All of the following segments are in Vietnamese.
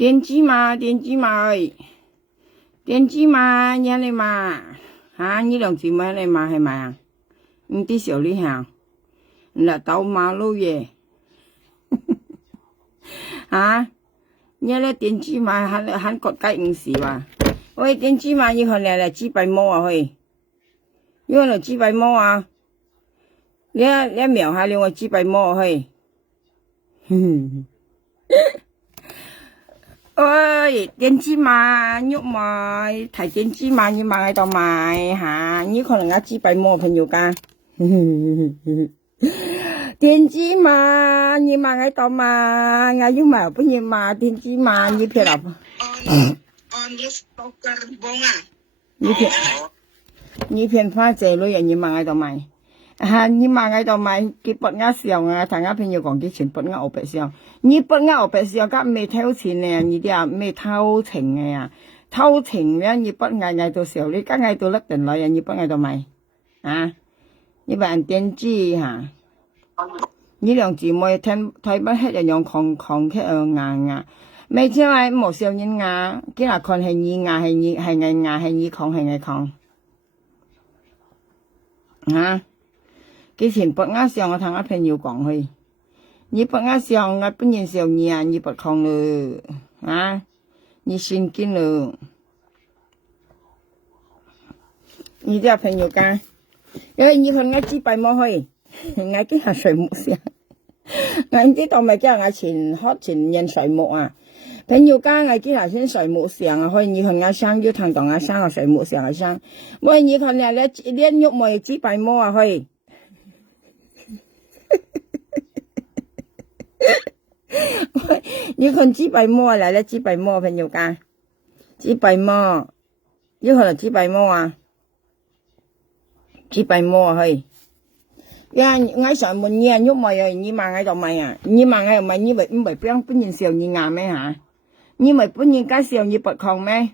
電子嘛，電子嘛ơi，電子嘛，你嚟嘛？嚇，呢兩姊妹嚟嘛係咪啊？唔啲小女行，嗱到馬路嘢，嚇，你嚟電子嘛，喺國家唔是話，喂電子嘛，要佢嚟紙幣摸啊去，要嚟紙幣摸啊，你瞄下你我紙幣摸去，ơi電子嘛喐咪睇電子嘛你買喺度買嚇，呢可能我紙幣摸朋友㗎，電子嘛你買喺度買，我要買不要買電子嘛你撇啦。你偏花謝女人你買喺度買。你買喺度買，佢不啱上啊！同我朋友講，佢錢不啱我白上，你不啱我白上，咁未偷錢嘅，你啲啊未偷情嘅呀？偷情咧，你不嗌到時候，你梗嗌到甩定來呀？你不嗌到買啊？你話電子嚇，呢兩姊妹睇不hết人用狂嘅硬，未知係冇少人硬，佢話看係你硬係你係你狂係你狂嚇。之前不啱上我同我朋友講去，你不啱上我本人上你啊，你不抗了啊，你神經了，你啲朋友講，因為你看我紙幣冇去，我今日水木上，我啲當咪叫我前人水木啊，朋友講我今日先水木上啊，可以你看我上要聽到我上個水木上啊上，喂你看你喐咪紙幣冇啊去。你看紙幣摸嚟咧，紙幣摸朋友家，紙幣摸，要可能紙幣摸啊，紙幣摸啊去。呀，我上門你喐咪啊，你買喺度買啊，你買喺度買，你咪唔係幫本人笑你硬咩嚇？你咪本人介紹你不抗咩？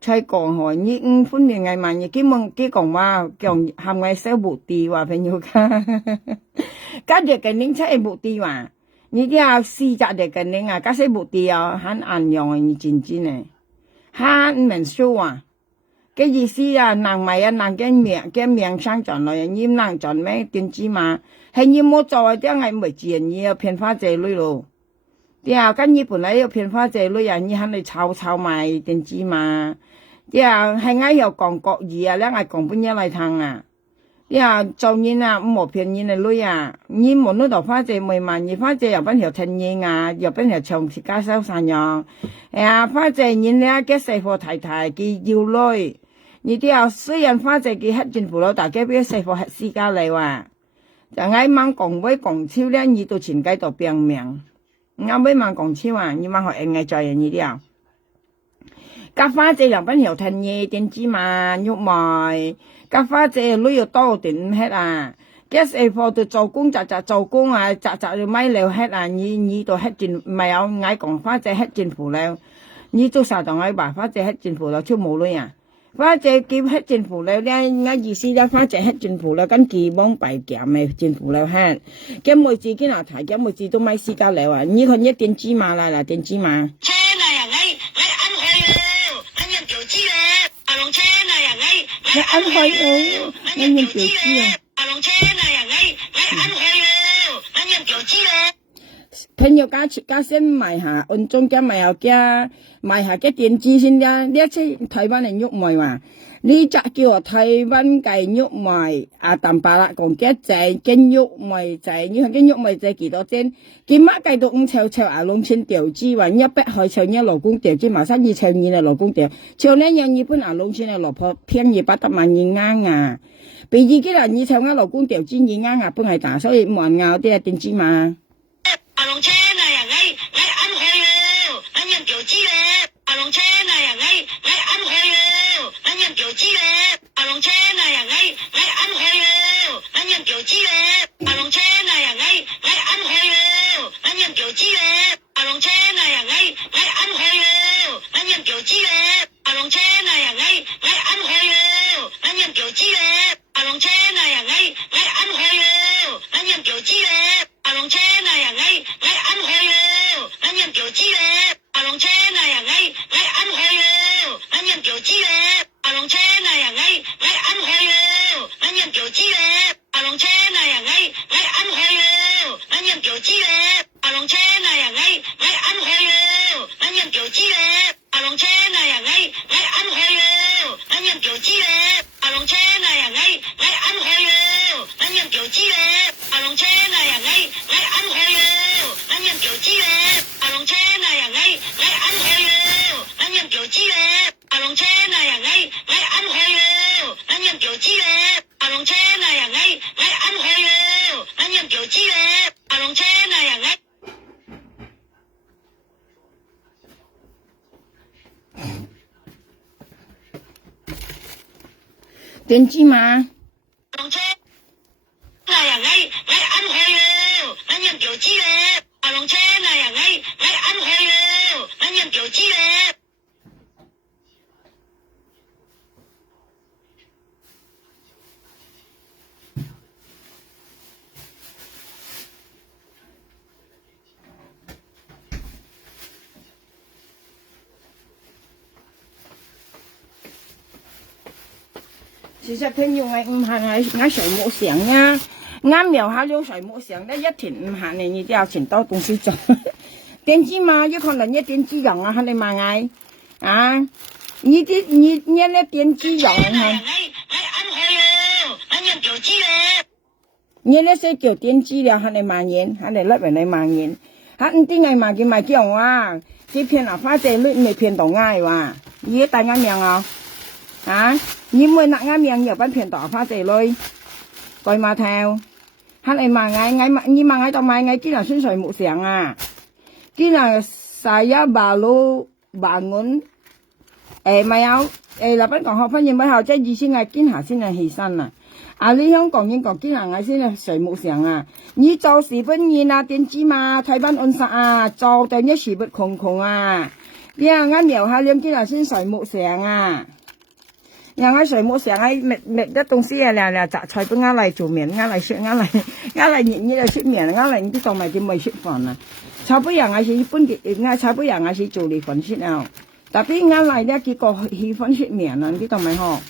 才講嗬，你唔分別嗌嘛，你根本佢講話講係咪小目的話朋友家，家住嘅拎出係目的話。你啲啊試習嚟嘅你啊，假使目的啊，很硬用啊，你真真嘅，很唔明數啊。嘅意思啊，能咪啊，能嘅名聲轉來，你能轉咩電子嘛？係你冇做啊，啲係唔自然，你要騙花仔女咯。啲啊，跟你本來要騙花仔女啊，你肯定炒賣電子嘛？啲啊，係我又講國語啊，咧係講本嘢嚟聽啊。呀，做人啊，唔好騙人嘅女啊！你冇攞到花姐妹嘛？你花姐又邊條聽嘢啊？又邊條長時間收散樣？哎呀，花姐人咧嘅細貨太太佢要女，你啲啊雖然花姐佢黑政府佬，大家俾細貨黑私家嚟話，就嗌掹講威講超咧，你到前街度拼命，啱威掹講超啊！你掹學硬嘅做人呢啲啊！夾花姐又邊條聽嘢電子嘛？喐埋。夾花姐女要多點唔hết啊！嘅細貨就做工做工啊，就咪了hết啊！你都hết政唔係有嗌講花姐hết政府了，你做啥同嗌話花姐hết政府了，超冇女啊！花姐叫hết政府了咧，我意思咧花姐hết政府了，跟基本白夾咪政府了hết，嘅每次見下睇，嘅每次都咪私家了啊！你看一電子碼啦，電子碼。你ăn hơi ư, anh nhìn kiểu chi à?朋友家先買下，按中間買下嘅電子先啦。呢一次台灣人喐賣話，你就叫我台灣嘅喐賣啊，淡白啦，講嘅仔跟喐賣仔，你看跟喐賣仔幾多錢？佢媽計到5啊，弄錢掉資話，一筆開搶一老公掉資，馬上2搶2嘅老公掉，搶呢樣日本啊弄錢嘅老婆偏200萬你啱啊！比自己人2搶我老公掉資你啱啊，本係大，所以唔係拗啲電子嘛。阿龍車龍車này à ngay ăn khoai yo anh nhận kiểu chi lệ龍車này à ngay ăn khoai yo anh nhận kiểu chi lệ龍車này à ngay ăn khoai yo anh nhận kiểu chi lệ龍車này à ngay ăn khoai yo anh nhận kiểu chi lệ龍車này à ngay ăn khoai yo anh nhận kiểu chi lệ龍車này à ngay ăn khoai yo anh nhận kiểu chi lệ龍車này à ngay ăn khoai yo anh nhận kiểu chi lệ龍車này à ngay ăn khoai yo anh nhận kiểu chi lệ龍車này à ngay ăn khoai yo anh nhận kiểu chi lệ龍車này à ngay ăn khoai yo anh nhận kiểu chi lệ龍車này à ngay點知嘛？ 龍車này à ngay ăn khoai yo anh nhận kiểu chi lệ龍車này à ngay ăn khoai yo anh nhận kiểu chi lệ其實朋友我唔係我水冇上呀，我瞄下了水冇上咧，一天唔行你你都要錢多東西做。點知嘛？有可能一點知用啊，你問我啊？你咧點知用啊？你咧識叫點知了，你萬元，你甩俾你萬元，唔知係萬件咪叫我啊？這片啊花仔率未騙到我哇？你大眼命啊？啊！你每拿啱命又不片大花地女，對嘛頭？嚇你問你問我到買我今日先水冇上啊！今日saya baru bangun，咪有立賓講學婚宴之後，即係意思係今下先係起身啊！啊，你香港人講今日我先係水冇上啊！你做視頻宴啊，點知嘛？台灣安殺啊，做定一時不窮啊！你啊啱瞄下兩今日先水冇上啊！讓我水冇上，每個東西啊，雜菜都啱嚟做麵，啱嚟食，啱嚟熱嚟食麵，啱嚟啲當埋啲咪食飯啊！炒杯人我是本嘅，我炒杯人我是做嚟飯食啊！特別啱嚟咧，結果喜歡食麵啊！啲當咪好，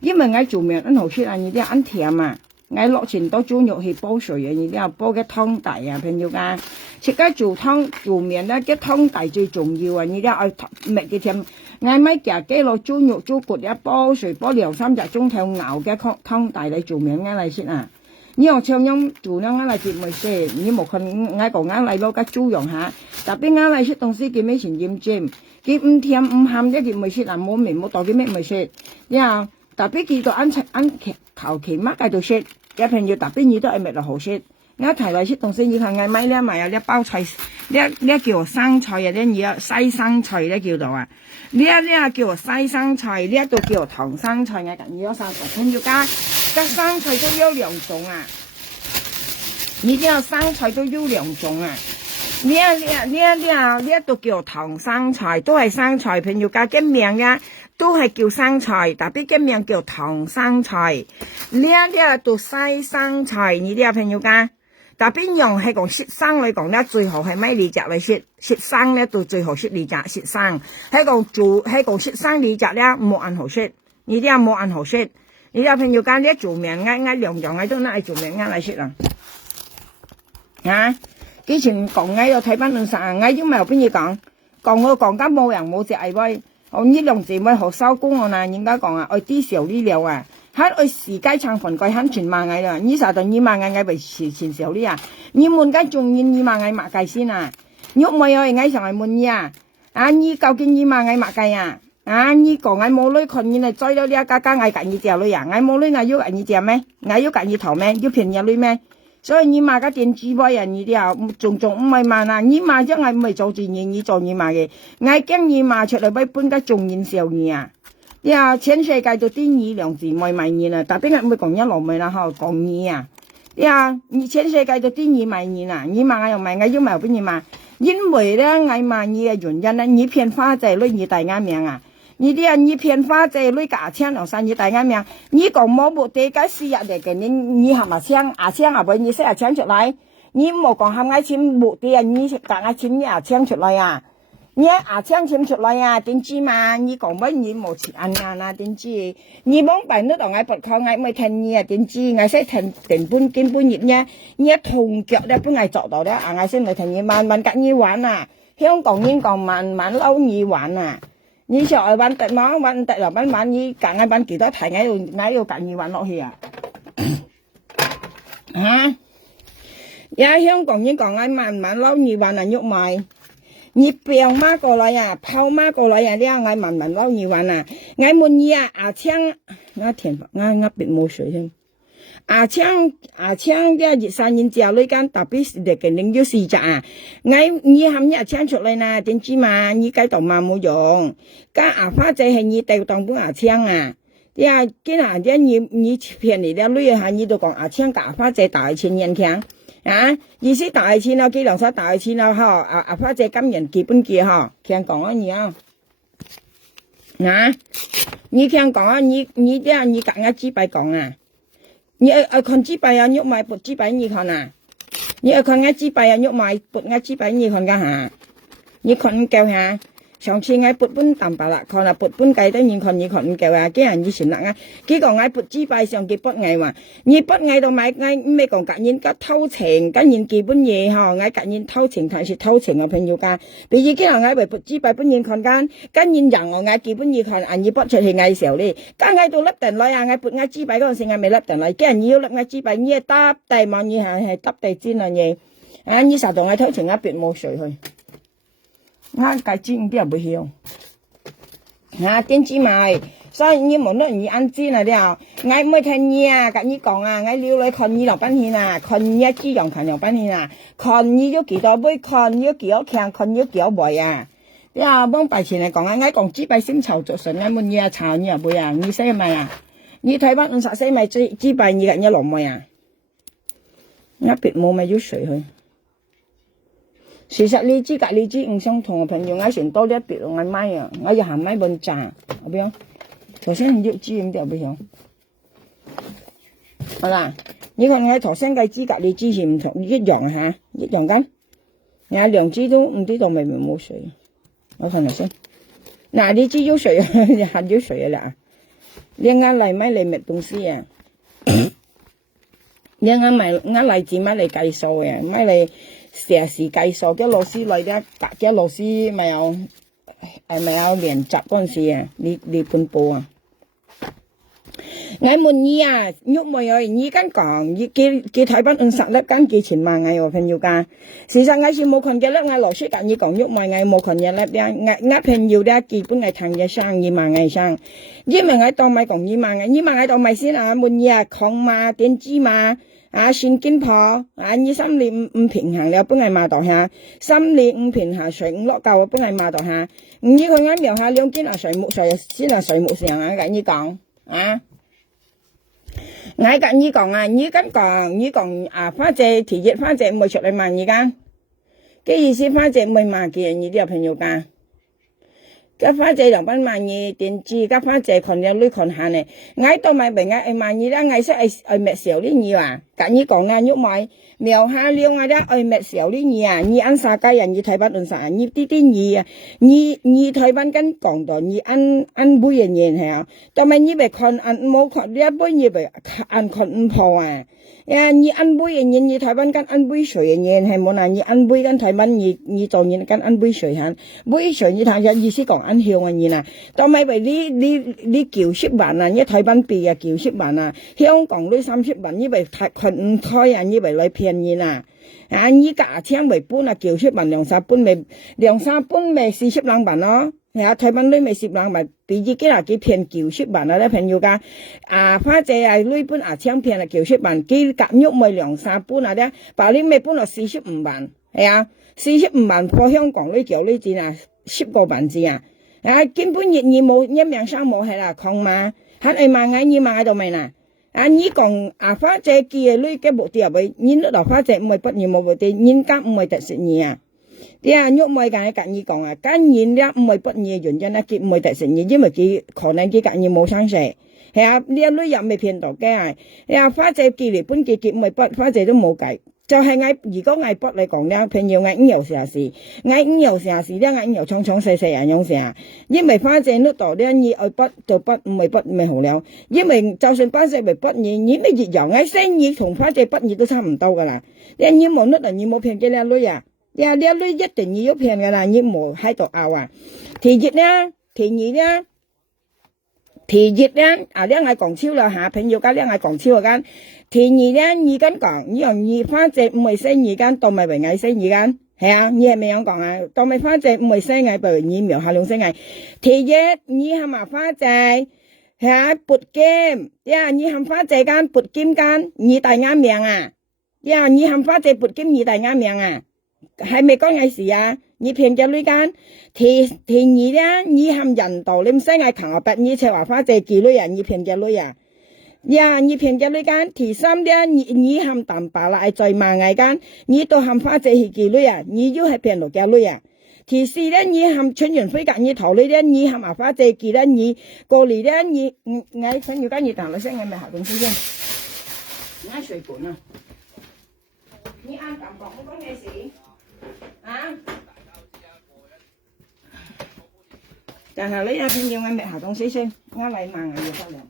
因為我做麵很好食啊，你啲ăn甜啊！我落錢多豬肉去煲水啊，你啲要煲個湯底啊，朋友啊！食家做湯做麵咧，個湯底最重要啊！你啲要搣嘅甜。我咪夾雞落豬肉豬骨一煲水煲2-3個鐘頭熬嘅湯底嚟做麵啱嚟食啊！你用醬樣做咧啱嚟接咪食，你冇可能我講啱嚟攞個豬肉下，特別啱嚟食東西叫咩前鹽尖，佢唔甜唔鹹一件咪食啊，冇味冇到啲咩咪食，然後特別佢到ăn求其乜喺度食，有朋友特別你都係咪落好食。我提嚟食東西，以後我買咧咪有啲包菜，呢叫生菜啊，呢嘢西生菜咧叫做啊，呢叫西生菜，呢度叫唐生菜啊，咁要三種，朋友家生菜都有2種啊，呢啲生菜都有2種啊，呢度叫唐生菜，都係生菜，朋友家嘅名啊。都係叫生菜，特別嘅名叫唐生菜。呢度西生菜，你啲朋友家，特別用係講食生嚟講咧，最好係買2隻嚟食生咧，到最好食2隻食生。係講食生2隻咧，冇ăn好食，你啲冇ăn好食。你啲朋友家咧做麵啱2樣我都攞嚟做麵啱嚟食啦。啊，之前講喺度睇翻論實啊，我因為後邊嘢講我講緊冇人冇隻係威。我呢2姊妹學收工我嗱，應該講啊，我啲時候呢了啊，喺我時間長份貴慳全萬藝啦，呢時候2萬藝為前時候呢啊，你滿街仲要2萬藝麥計先啊，你唔係我藝上嚟滿意啊，你究竟2萬藝麥計啊，你講藝冇女群，你嚟追到呢一家藝緊要隻女啊，藝冇女藝要緊要隻咩？藝要緊要頭咩？要便宜女咩？所以你買個電子波人，你啲啊仲唔係萬啊？你買咗係唔係做住嘢？你做你買嘅，我驚你買出嚟俾搬家仲現少嘢啊！呀，全世界都啲二兩字賣賣嘢啦，特別係唔會講一路咪啦，嗬講嘢啊！呀，你全世界都啲二賣嘢啦，你買又賣，我要賣俾你買，因為咧我賣嘢嘅原因咧，你片花仔女你大啱命啊！你啲人你片花仔女價錢又生意大啱命，你講冇目的嘅事日嚟嘅，你係咪請啊俾你識請出嚟？你冇講係咪請目的啊？你夾硬請你請出嚟啊？你阿枪簽出來啊，點知嘛？你講乜你冇錢銀啊？點知？你幫辦得到我撥靠我咪聽你啊？點知？我先聽定半斤半葉呢？你一痛腳咧，本嚟做到咧，啊我先咪聽你慢慢跟你玩啊！香港人講慢慢撈你玩啊！你上嚟玩特網玩特又玩你揀我玩幾多題，我要跟你玩落去啊！嚇！而香港人講我慢慢撈你玩啊，喐埋。你表媽過來呀，炮媽過來呀，你我慢慢撈你玩啊！我問你啊，阿槍，我填我別冇水添。阿槍，啲熱山人之後呢間特別嚟嘅領咗4隻啊！你喊阿槍出嚟啦，點知嘛？你計度嘛冇用，加阿花仔係你掉當本阿槍啊！啲啊，今日啲你騙你啲女啊，你都講阿槍加花仔大錢人強。啊！意思大錢咯，幾兩手大錢咯，嗬！阿花姐今人基本嘅嗬，聽講啊你啊，你聽講啊，你啲你夾我紙幣講啊，你看紙幣啊，喐埋撥紙幣你看啊，你看我紙幣啊，喐埋撥我紙幣你看噶嚇，你看唔夠嚇？上次我撥本淡白啦，看啦撥本計得你看唔夠啊！啲人以前啦啊，幾個我撥紙幣上幾撥藝話，你撥藝到買藝咩講夾人個偷情，跟人基本嘢嗬，我夾人偷情睇是偷情嘅朋友㗎。比如幾人我為撥紙幣本人看間，跟人人我基本嘢看，人要撥出去藝時候咧，跟藝到粒定來啊，我撥藝紙幣嗰陣時我未粒定來，啲人要粒藝紙幣，你搭地望你係搭地氈啊嘢，啊你實同我偷情一別冇水去。我計知唔啲人會曉，點知咪？所以你冇得你安知啦了，我冇聽你啊，跟你講啊，我撩來看你落班去啊，看你一支樣看落班去啊，看你有幾多杯，看你有幾多強，看你有幾多杯啊！啲啊，幫白錢嚟講啊，我講紙幣先籌作順啊，冇嘢炒你又杯啊，你識咪啊？你睇翻54咪紙幣你嘅一落咪啊？我別冇咪要水去。事實你知唔相同嘅朋友，我成多啲別我買啊，我要行買本炸，好唔好？頭先要知咁點樣？好啦，你看我頭先嘅資格你之前唔同一樣嚇，一樣咁，我兩支都唔知道咪冇水，我看下先。嗱，你支有水，含咗水啦，你啱嚟買嚟咩東西啊？你啱買我嚟自買嚟計數嘅，買嚟。成時計數，啲老師嚟啲白嘅老師咪有練習嗰陣時啊，你半步啊！我問你啊，喐咪有你間講，你睇翻50粒間幾錢萬嘅喎朋友家，事實我是冇看嘅粒，我老師跟你講喐咪我冇看嘅粒啲，我朋友啲基本係談嘅生意萬嘅生，因為我當咪講2萬嘅，2萬我當咪先啊，問你啊，抗嘛點知嘛？啊，算金婆啊！你心理唔平衡了，本嚟罵到下；心理唔平衡，水唔落夠，本嚟罵到下。唔知佢啱描下兩件啊，水木水先啊，水木上啊，跟你講啊，我跟你講啊，你講啊，花姐提議花姐唔會出嚟罵你㗎，嘅意思花姐唔會罵嘅，你啲朋友㗎。cái phá dây đồng ban mà nhị tiền chi cái phá dây còn những lưỡi còn hà này ngay tôi mày bệnh ngay mà nhị đã ngay sẽ ở mẹ xỉu đi nhị à cả nhị còn là nhúc mày mèo ha liêu ngay đã ở mẹ xỉu đi nhị à nhị ăn sa cái nhị thấy bắt ăn sa nhị tí nhị à nhị thấy bắt cái còn đó nhị ăn bùi nhện nhện hả tôi mày nhị bị còn ăn mau còn đi bùi nhị bị ăn còn phò à呀，你按杯嘅你台灣間按杯水嘅嘢係冇嗱，你按杯間台灣你做嘢間按杯水嚇，杯水你睇下意思講按香嘅嘢啦，當咪為你90萬啊，你台灣幣啊90萬啊，香港呢30萬，你為群唔開啊，你為來騙嘢啦，啊你價錢為本啊90萬2、3本咪40兩萬咯。係啊，台灣女咪10兩萬，比自己幾騙90萬啊！啲朋友家啊，花姐啊，女本啊，搶騙啊90萬，幾夾喐咪2、3本啊啲，把你咪本落45萬，係啊，45萬破香港呢條呢錢啊，10個萬字啊，啊根本你冇一名生冇係啦，窮嘛，喺2萬嘅2萬喺度咪啦，啊你講啊花姐嘅女嘅目的係咪？你落花姐唔係不然冇目的，人家唔係特色你啊。啲啊，喐咪跟你講啊，跟然咧唔係不義原因咧，佢唔係特成嘢，因為佢可能佢跟然冇相識，係啊，呢一類又未騙到嘅，係啊，花姐寄嚟本佢唔係不，花姐都冇計，就係如果我不嚟講咧，朋友我有成事，我有成事咧，我有衝衝細細人用成，因為反正呢度咧，你愛不就不，唔係不咪好了。因為就算班細咪不你咪越油，我生意同反正不你都差唔多噶啦。你冇呢度你冇騙嘅靚女啊，你靚女一定要騙噶啦，你冇喺度拗啊。第二咧，咧我講超啦嚇，朋友家咧我講超間。第二咧，你跟講，你用你反正唔係生意間，當咪為藝生意間，係啊，你係咪樣講啊？當咪反正唔係生意，不如你描下兩生意。第一，你係咪反正係啊撥金？呀，你係反正間撥金間，你大啱命啊？呀，你係反正撥金，你大啱命啊？係咪講藝事啊？你騙咗女間。第二咧，你係人道，你唔生意強啊不？你才話反正幾女啊？你騙咗女啊？呀，你騙咗女間。第三咧，你含蛋白啦，再賣藝間，你都含花姐係幾女啊？你要係騙落嘅女啊？第四咧，你含春元輝格，你頭女咧，你含麻花姐幾咧？你過嚟咧，你嗌春元間你彈落聲，我咪下動先先。嗌水管啊！你啱感覺我講咩事？啊？但係你一邊要我咪下動先先，我嚟賣藝要得了。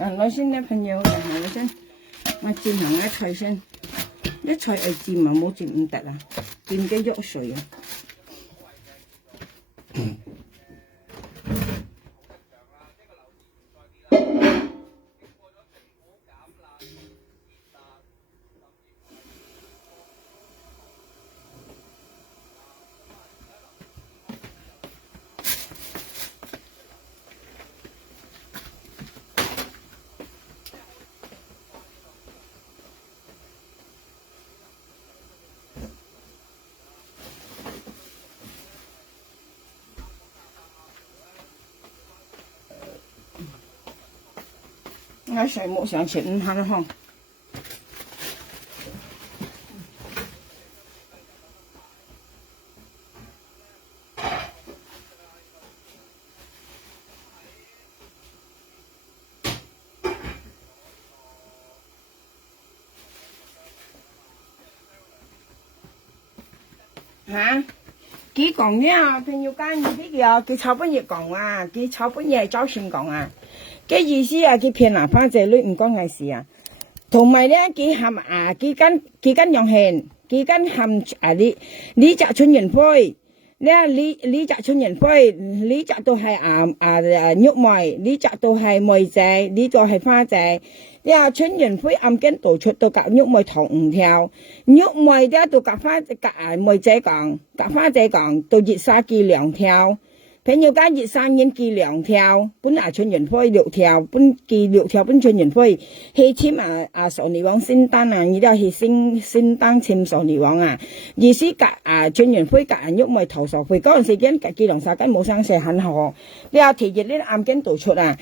攞先咧，朋友，就係你先，我煎下一菜先，一菜係煎嘛，冇煎唔得啊，煎嘅肉水啊。我水冇上切唔下啦，嚇？佢講咩啊？朋友間呢啲嘢，佢炒半日講啊，佢炒半日係早先講啊。嘅意思啊，佢騙男花姐女唔關我事啊。同埋咧，佢含啊，佢跟用現，佢跟含啊你隻春元輝，咧你隻春元輝，你隻都係玉梅，你隻都係梅姐，你就係花姐。呀，春元輝暗根度出到夾玉梅頭五條，玉梅咧到夾花夾梅姐講，夾花姐講到熱沙記兩條。朋友間熱生已記兩條，本春元輝6條，本記6條，本春元輝去簽傻尼王仙丹啊，而家去仙丹簽傻尼王啊，意思春元輝玉梅頭傻輝嗰陣時間記兩沙根冇生蛇很好，你話提熱呢暗經度出啊，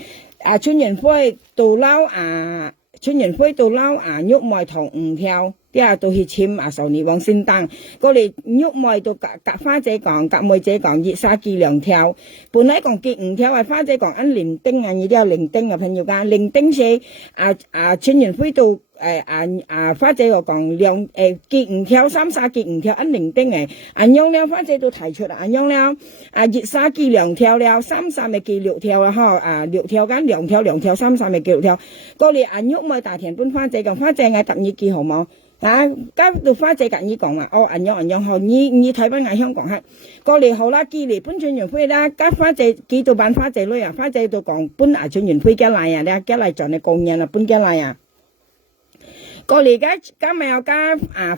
春元輝到撈春元輝到撈玉梅頭5條。啲啊到去簽傻尼王仙丹，過嚟玉梅到夾花姐講，夾梅姐講，熱沙記兩條，本來講記5條，花姐講按零丁啊，而家零丁啊，朋友間零丁是春元輝到花姐又講記5條，三沙記5條按零丁誒，樣了花姐都提出啦，樣了熱沙記2條了，三沙咪記6條啦嗬，6條間2條，三沙咪記6條，過嚟玉梅大田搬花姐講，花姐嗌特意記好冇？加到花姐隔意講話，樣好，你睇翻香港客過嚟好啦，寄嚟搬春元輝啦，加花姐寄到辦花姐女啊，花姐就講搬春元輝嘅嚟啊，你嘅嚟做你工人啊，搬嘅嚟啊。過嚟家咪有家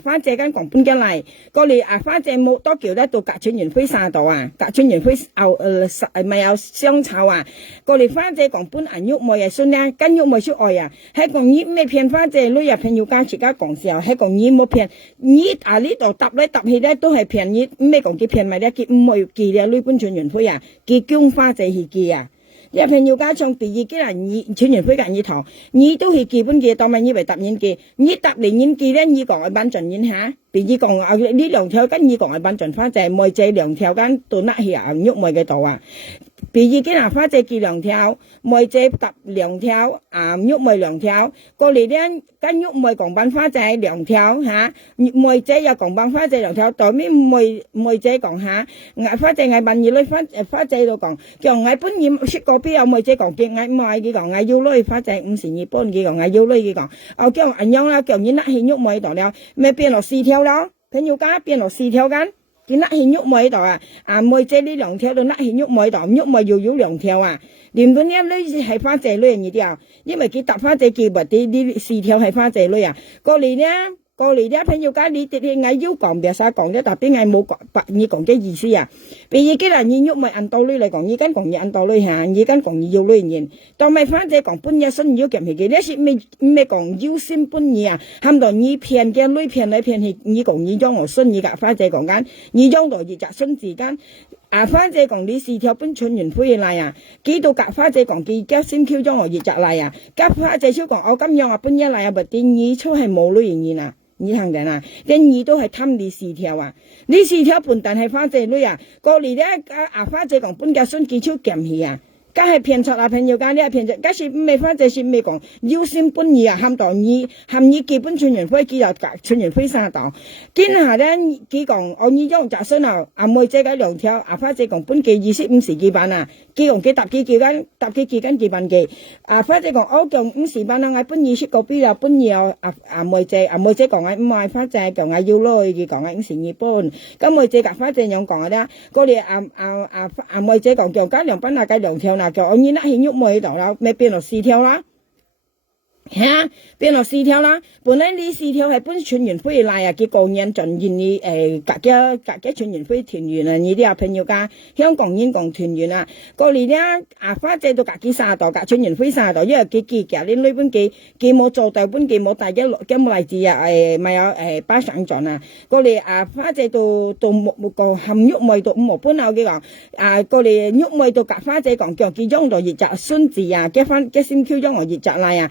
花姐間講搬緊嚟，過嚟花姐冇多叫得到隔川園輝沙度啊，隔川園輝咪有香草啊，過嚟花姐講搬喐妹嘅孫咧，跟喐妹出愛啊，係講呢咩騙花姐女啊朋友家自家講時候，係講呢冇騙，呢呢度搭嚟搭去咧都係騙呢咩講佢騙咪咧，佢唔會記咧女搬川園輝啊，佢姜花姐去記啊。一朋友家唱第二幾人二全員飛緊二堂，你都係基本嘅，當咪以為答應嘅，你答嚟應記咧，你講係班盡演下，第二講啊呢兩條跟你講係班盡花就係妹仔兩條間到甩去啊喐妹嘅度啊，第二幾人花仔記兩條，妹仔答兩條喐妹兩條，過嚟咧跟喐妹講班花仔兩條嚇，妹仔又講班花仔兩條，代面妹仔講下，花仔嗌班二女花仔度講，叫嗌搬染識過。邊有妹仔講嘅，嗌唔係佢講嗌要女花仔五時二半，佢講嗌要女佢講，叫人樣啦，叫人甩起喐妹度了，咪變落四條咯，朋友家變落四條間，佢甩起喐妹度啊，妹仔呢兩條都甩起喐妹度，喐妹又有兩條啊，連到呢女係花仔女嚟啲啊，因為佢搭花仔叫埋啲呢四條係花仔女啊，過嚟呢。過嚟啲朋友家你哋嗌要講別晒講啫，特別嗌冇白你講嘅意思啊。譬如幾難你喐咪按道理嚟講，而家講嘢按道理下，而家講嘢要女人，當咪翻者講半夜信要夾起嘅，呢是咩講要先半夜啊，喊到你騙嘅女騙嚟騙去，你講你將我信你噶，翻者講緊，你將到而家信之間。花姐講你四條搬春園灰嚟啊，幾度夾花姐講幾夾先 Q 將我熱摘嚟啊，夾花姐超講我咁樣搬一嚟啊，不電二出係冇女人啊。你聽緊啊？啲二都係貪你四條啊！你四條半但係花姐女啊，過嚟咧花姐講搬架孫幾超鹹氣啊！梗係騙賊啊！朋友間呢係騙賊，假是唔係花姐是咩講？要先搬二啊，喊到二喊二基本春園輝，佢又隔春園輝三檔。今下咧佢講我二張摘孫啊，妹姐嗰兩條，花姐講搬幾25時幾班啊？佢講佢搭幾間幾班嘅？花姐講我講50班啦，我搬二識個邊啊，搬二妹姐講我唔係花姐講我要女，佢講我50時二搬。咁妹姐夾花姐樣講啦，嗰啲妹姐講叫加兩班啊，加兩條。嗱，叫我呢甩起喐妹度啦，咪變落四條啦，嚇，變落四條啦。本來呢四條係搬春園輝嚟啊，結果人盡現你隔嘅春園輝團圓啊，呢啲啊朋友家香港人講團圓啊。過嚟咧花姐到隔幾卅度，隔春園輝30度，因為佢夾你女本幾冇做到本幾冇大嘅例子啊，咪有巴上狀啊。過嚟花姐到木個含喐妹到5半後嘅講過嚟喐妹到隔花姐講叫佢將到熱摘孫子啊，嘅先 Q 將我熱摘嚟啊。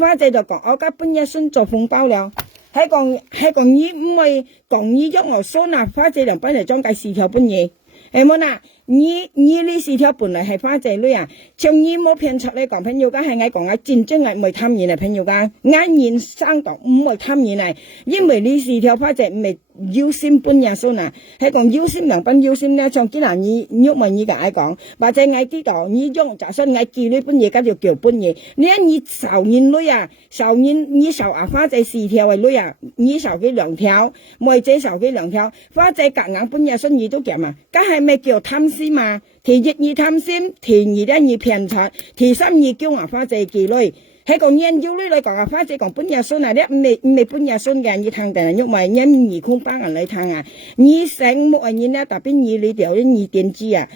花姐就講我家搬一孫做鳳包了，係講呢唔係講呢將我孫啊，花姐兩班嚟裝計4條半嘢，係冇啦。呢4條本來係花姐女啊，像呢冇騙出嚟講，朋友家係嗌講啊戰爭係唔係貪錢啊，朋友家啱言生黨唔係貪錢啊，因為呢4條花姐唔係要先搬嘢孫啊，係講要先兩班要先咧，像幾難你喐咪你個嗌講，或者嗌啲度你將就算嗌叫你搬嘢，家就叫搬嘢，你一你受年女啊，受年你受花姐4條嘅女啊，你受佢2條，妹姐受佢2條，花姐夾硬搬嘢孫你都夾啊，梗係咪叫貪嘛，第一你貪心，第二咧你騙賊，第三你叫花姐妓女，係講人要女嚟講花姐講搬嘢孫啊，你唔係搬嘢孫嘅，你聽定係喐埋人二空班人嚟聽啊，你醒目啊你咧特別你條你點知啊，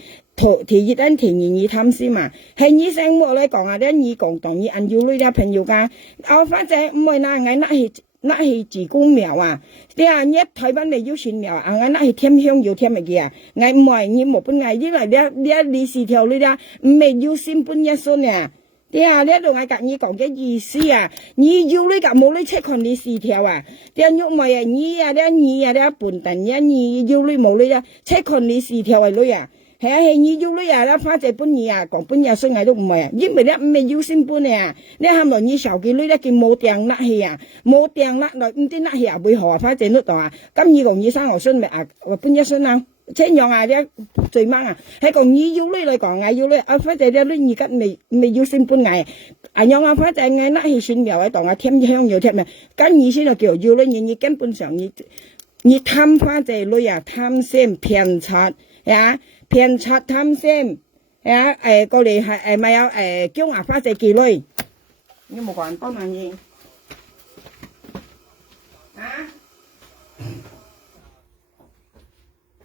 第一單第二你貪心啊，係你醒目嚟講啊，你講同你按要女咧朋友間，花姐唔係嗱嗌那係自公廟啊！你啊，一台灣嚟要選廟啊！那係添香要添乜嘢啊？我唔係你冇搬嗌，因為你4條你啦，唔係要先搬一孫啊！你啊，你度我夾你講嘅意思啊！你要你夾冇你出群你4條啊！你喐咪啊！你啊，你笨蛋呀！你要你冇你啊，出群你4條係女啊！係你要女啊！花姐搬嘢啊，講搬嘢孫嗌都唔係啊，因為你唔係要先搬啊！你喊落你受嘅女咧，佢冇掟甩氣啊，冇掟甩落唔知甩氣啊，會何啊？花姐女度啊，咁你講你生我孫咪搬一孫啊？這樣啊，你最猛啊！係講你要女嚟講，要女花姐啲女而家未要先搬嗌讓花姐嗌甩氣先苗喺度啊，添香要添咩？咁意思就叫要女，你根本上你貪花姐女啊，貪心騙賊呀！騙賊貪心，過嚟係咪有叫花姐妓女？你冇講多難嘢。啊？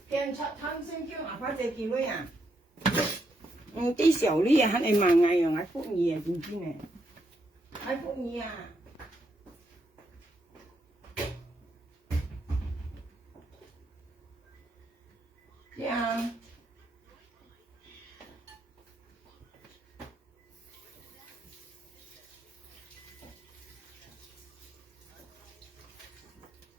骗出貪先叫阿花姐叫女啊！啲小女啊，肯定盲嗌用，嗌福爾啊，知唔知呢？嗌福爾啊！呀！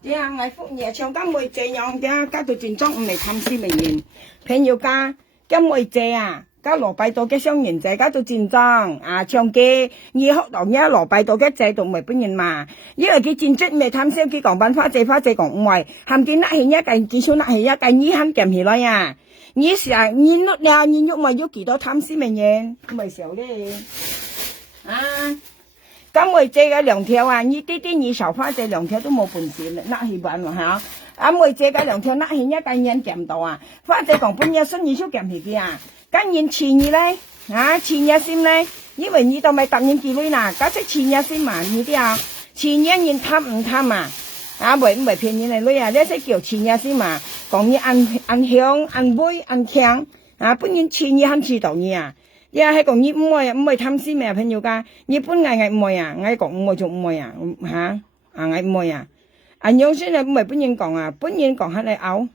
呀，嗌福爾唱得妹這樣嘅，加到轉裝唔嚟探視名言，偏要加金妹姐啊！加羅拜到嘅雙人仔加到戰爭啊，唱機二學堂一羅拜到嘅制度咪本人嘛，因為佢戰績咪貪燒佢講班花姐講唔係，含見甩起一計至少甩起一計你肯夾起來呀，你成你碌呀你喐咪喐幾多貪師名嘢，咪少咧啊！咁妹姐嘅兩條啊，你啲你手花姐兩條都冇本事，甩起班喎嚇。阿妹姐嘅兩條甩起一計人夾唔到啊，花姐講半日新二出夾起佢啊。跟人前日咧，前日先咧，因為你都咪答應幾女啦，假設前日先嘛，你啲啊，前日人貪唔貪啊？唔係騙人嚟女啊，呢啲叫前日先嘛，講你按響、按杯、按強，本人前日肯知道你啊，你係講你唔係貪先咩朋友噶，你本嗌唔係啊，嗌講唔係就唔係啊，嗌唔係啊，樣先係唔係本人講啊，本人講喺你拗，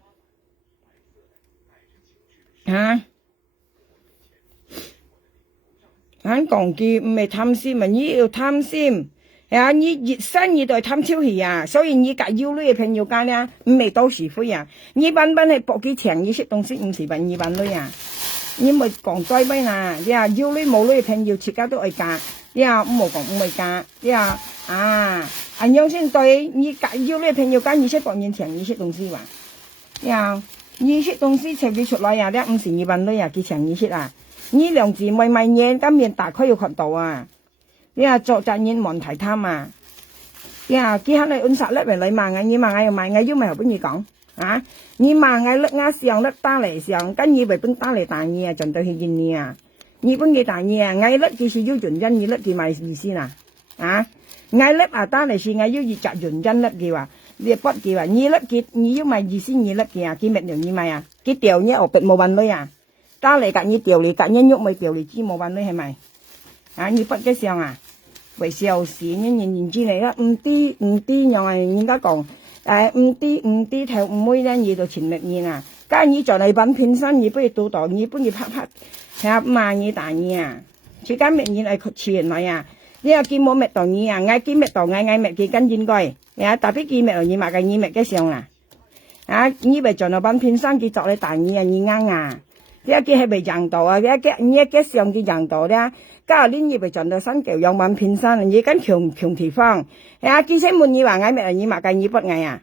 俺講句唔係貪心嘛，你要貪心，你熱身你都係貪超氣啊，所以你夾腰女嘅朋友間咧，唔係到時灰啊，你班係搏幾長，你識東西唔是笨二班女啊，你咪講對咩啦？你話腰女冇女嘅朋友，自家都愛嫁，你話唔好講唔係嫁，你話樣先對，你夾腰女嘅朋友間，你識搏年長，你識東西話，你識東西隨佢出來啊，你唔是二班女啊，幾長你識啊？你兩姊妹咪嘢，今面大開要看到啊！你話作責任問題貪啊！你話佢肯嚟按實粒嚟罵你罵又罵要咪後邊你講啊！你罵你甩啱上甩打嚟上，跟住咪本打嚟打你啊！盡對去見你啊！你本嘅打你啊！嗌甩佢是要原因，你甩佢咪意思啦啊！嗌甩啊打嚟是嗌要熱責原因甩佢話，你不佢話你甩佢，你要咪意思你甩佢啊！佢咪用你咪啊！佢掉你學別冇揾女啊！打嚟夾你掉嚟夾你喐咪掉嚟知冇揾女係咪？你不嘅上啊，為小事人知嚟啦，唔啲又係人家講，唔啲頭唔會咧，你就全力演啊！假如你在嚟品片身，你不如到度，你不如拍，罵你打你啊！自家滅演係錢嚟啊！你又見冇滅到你啊？嗌見滅到嗌滅佢跟應該，特別見滅到你罵嘅你滅嘅上啊！你咪在嚟品片身，佢作嚟打你啊！你啱啊！一啲係咪贏到啊？一啲上嘅贏到咧，家下呢嘢咪賺到新舊樣板片身，而家強地方，見些滿意話嗌咩啊？你罵計你不嗌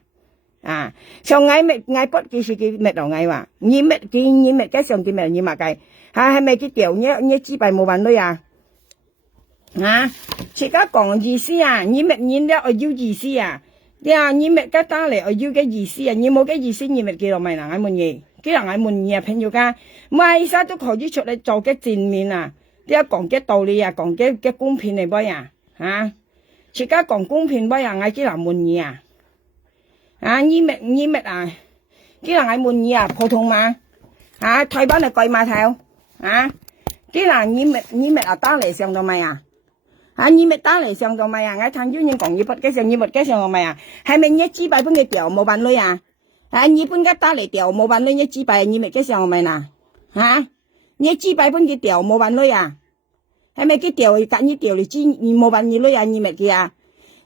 啊？上嗌咩嗌不幾時嘅咩度嗌話？你咩嘅上嘅咩你罵計？係咪佢掉你支幣冇揾女啊？自家講意思啊？你咩你咧我要意思啊？你咩嘅打嚟我要嘅意思啊？你冇嘅意思你咪叫落咪嗱嗌滿意。幾人嗌滿意啊？朋友家，咪晒都可以出嚟做嘅正面啊！你講嘅道理啊，講嘅公平嚟噃呀？自家講公平噃呀？嗌幾人滿意啊？你咩啊？幾人嗌滿意啊？普通嘛？台灣係貴碼頭幾人你咩啊？打嚟上到咪啊？你咩打嚟上到咪啊？嗌聽咗人講你不嘅上，你不嘅上到咪啊？係咪一支擺本嘅掉冇辦女啊？你本家打嚟掉冇辦女一支幣，你咪嘅上咪嗱你支幣本佢掉冇辦女啊？係咪佢掉夾你掉嚟支你冇辦你女啊？你咪嘅啊？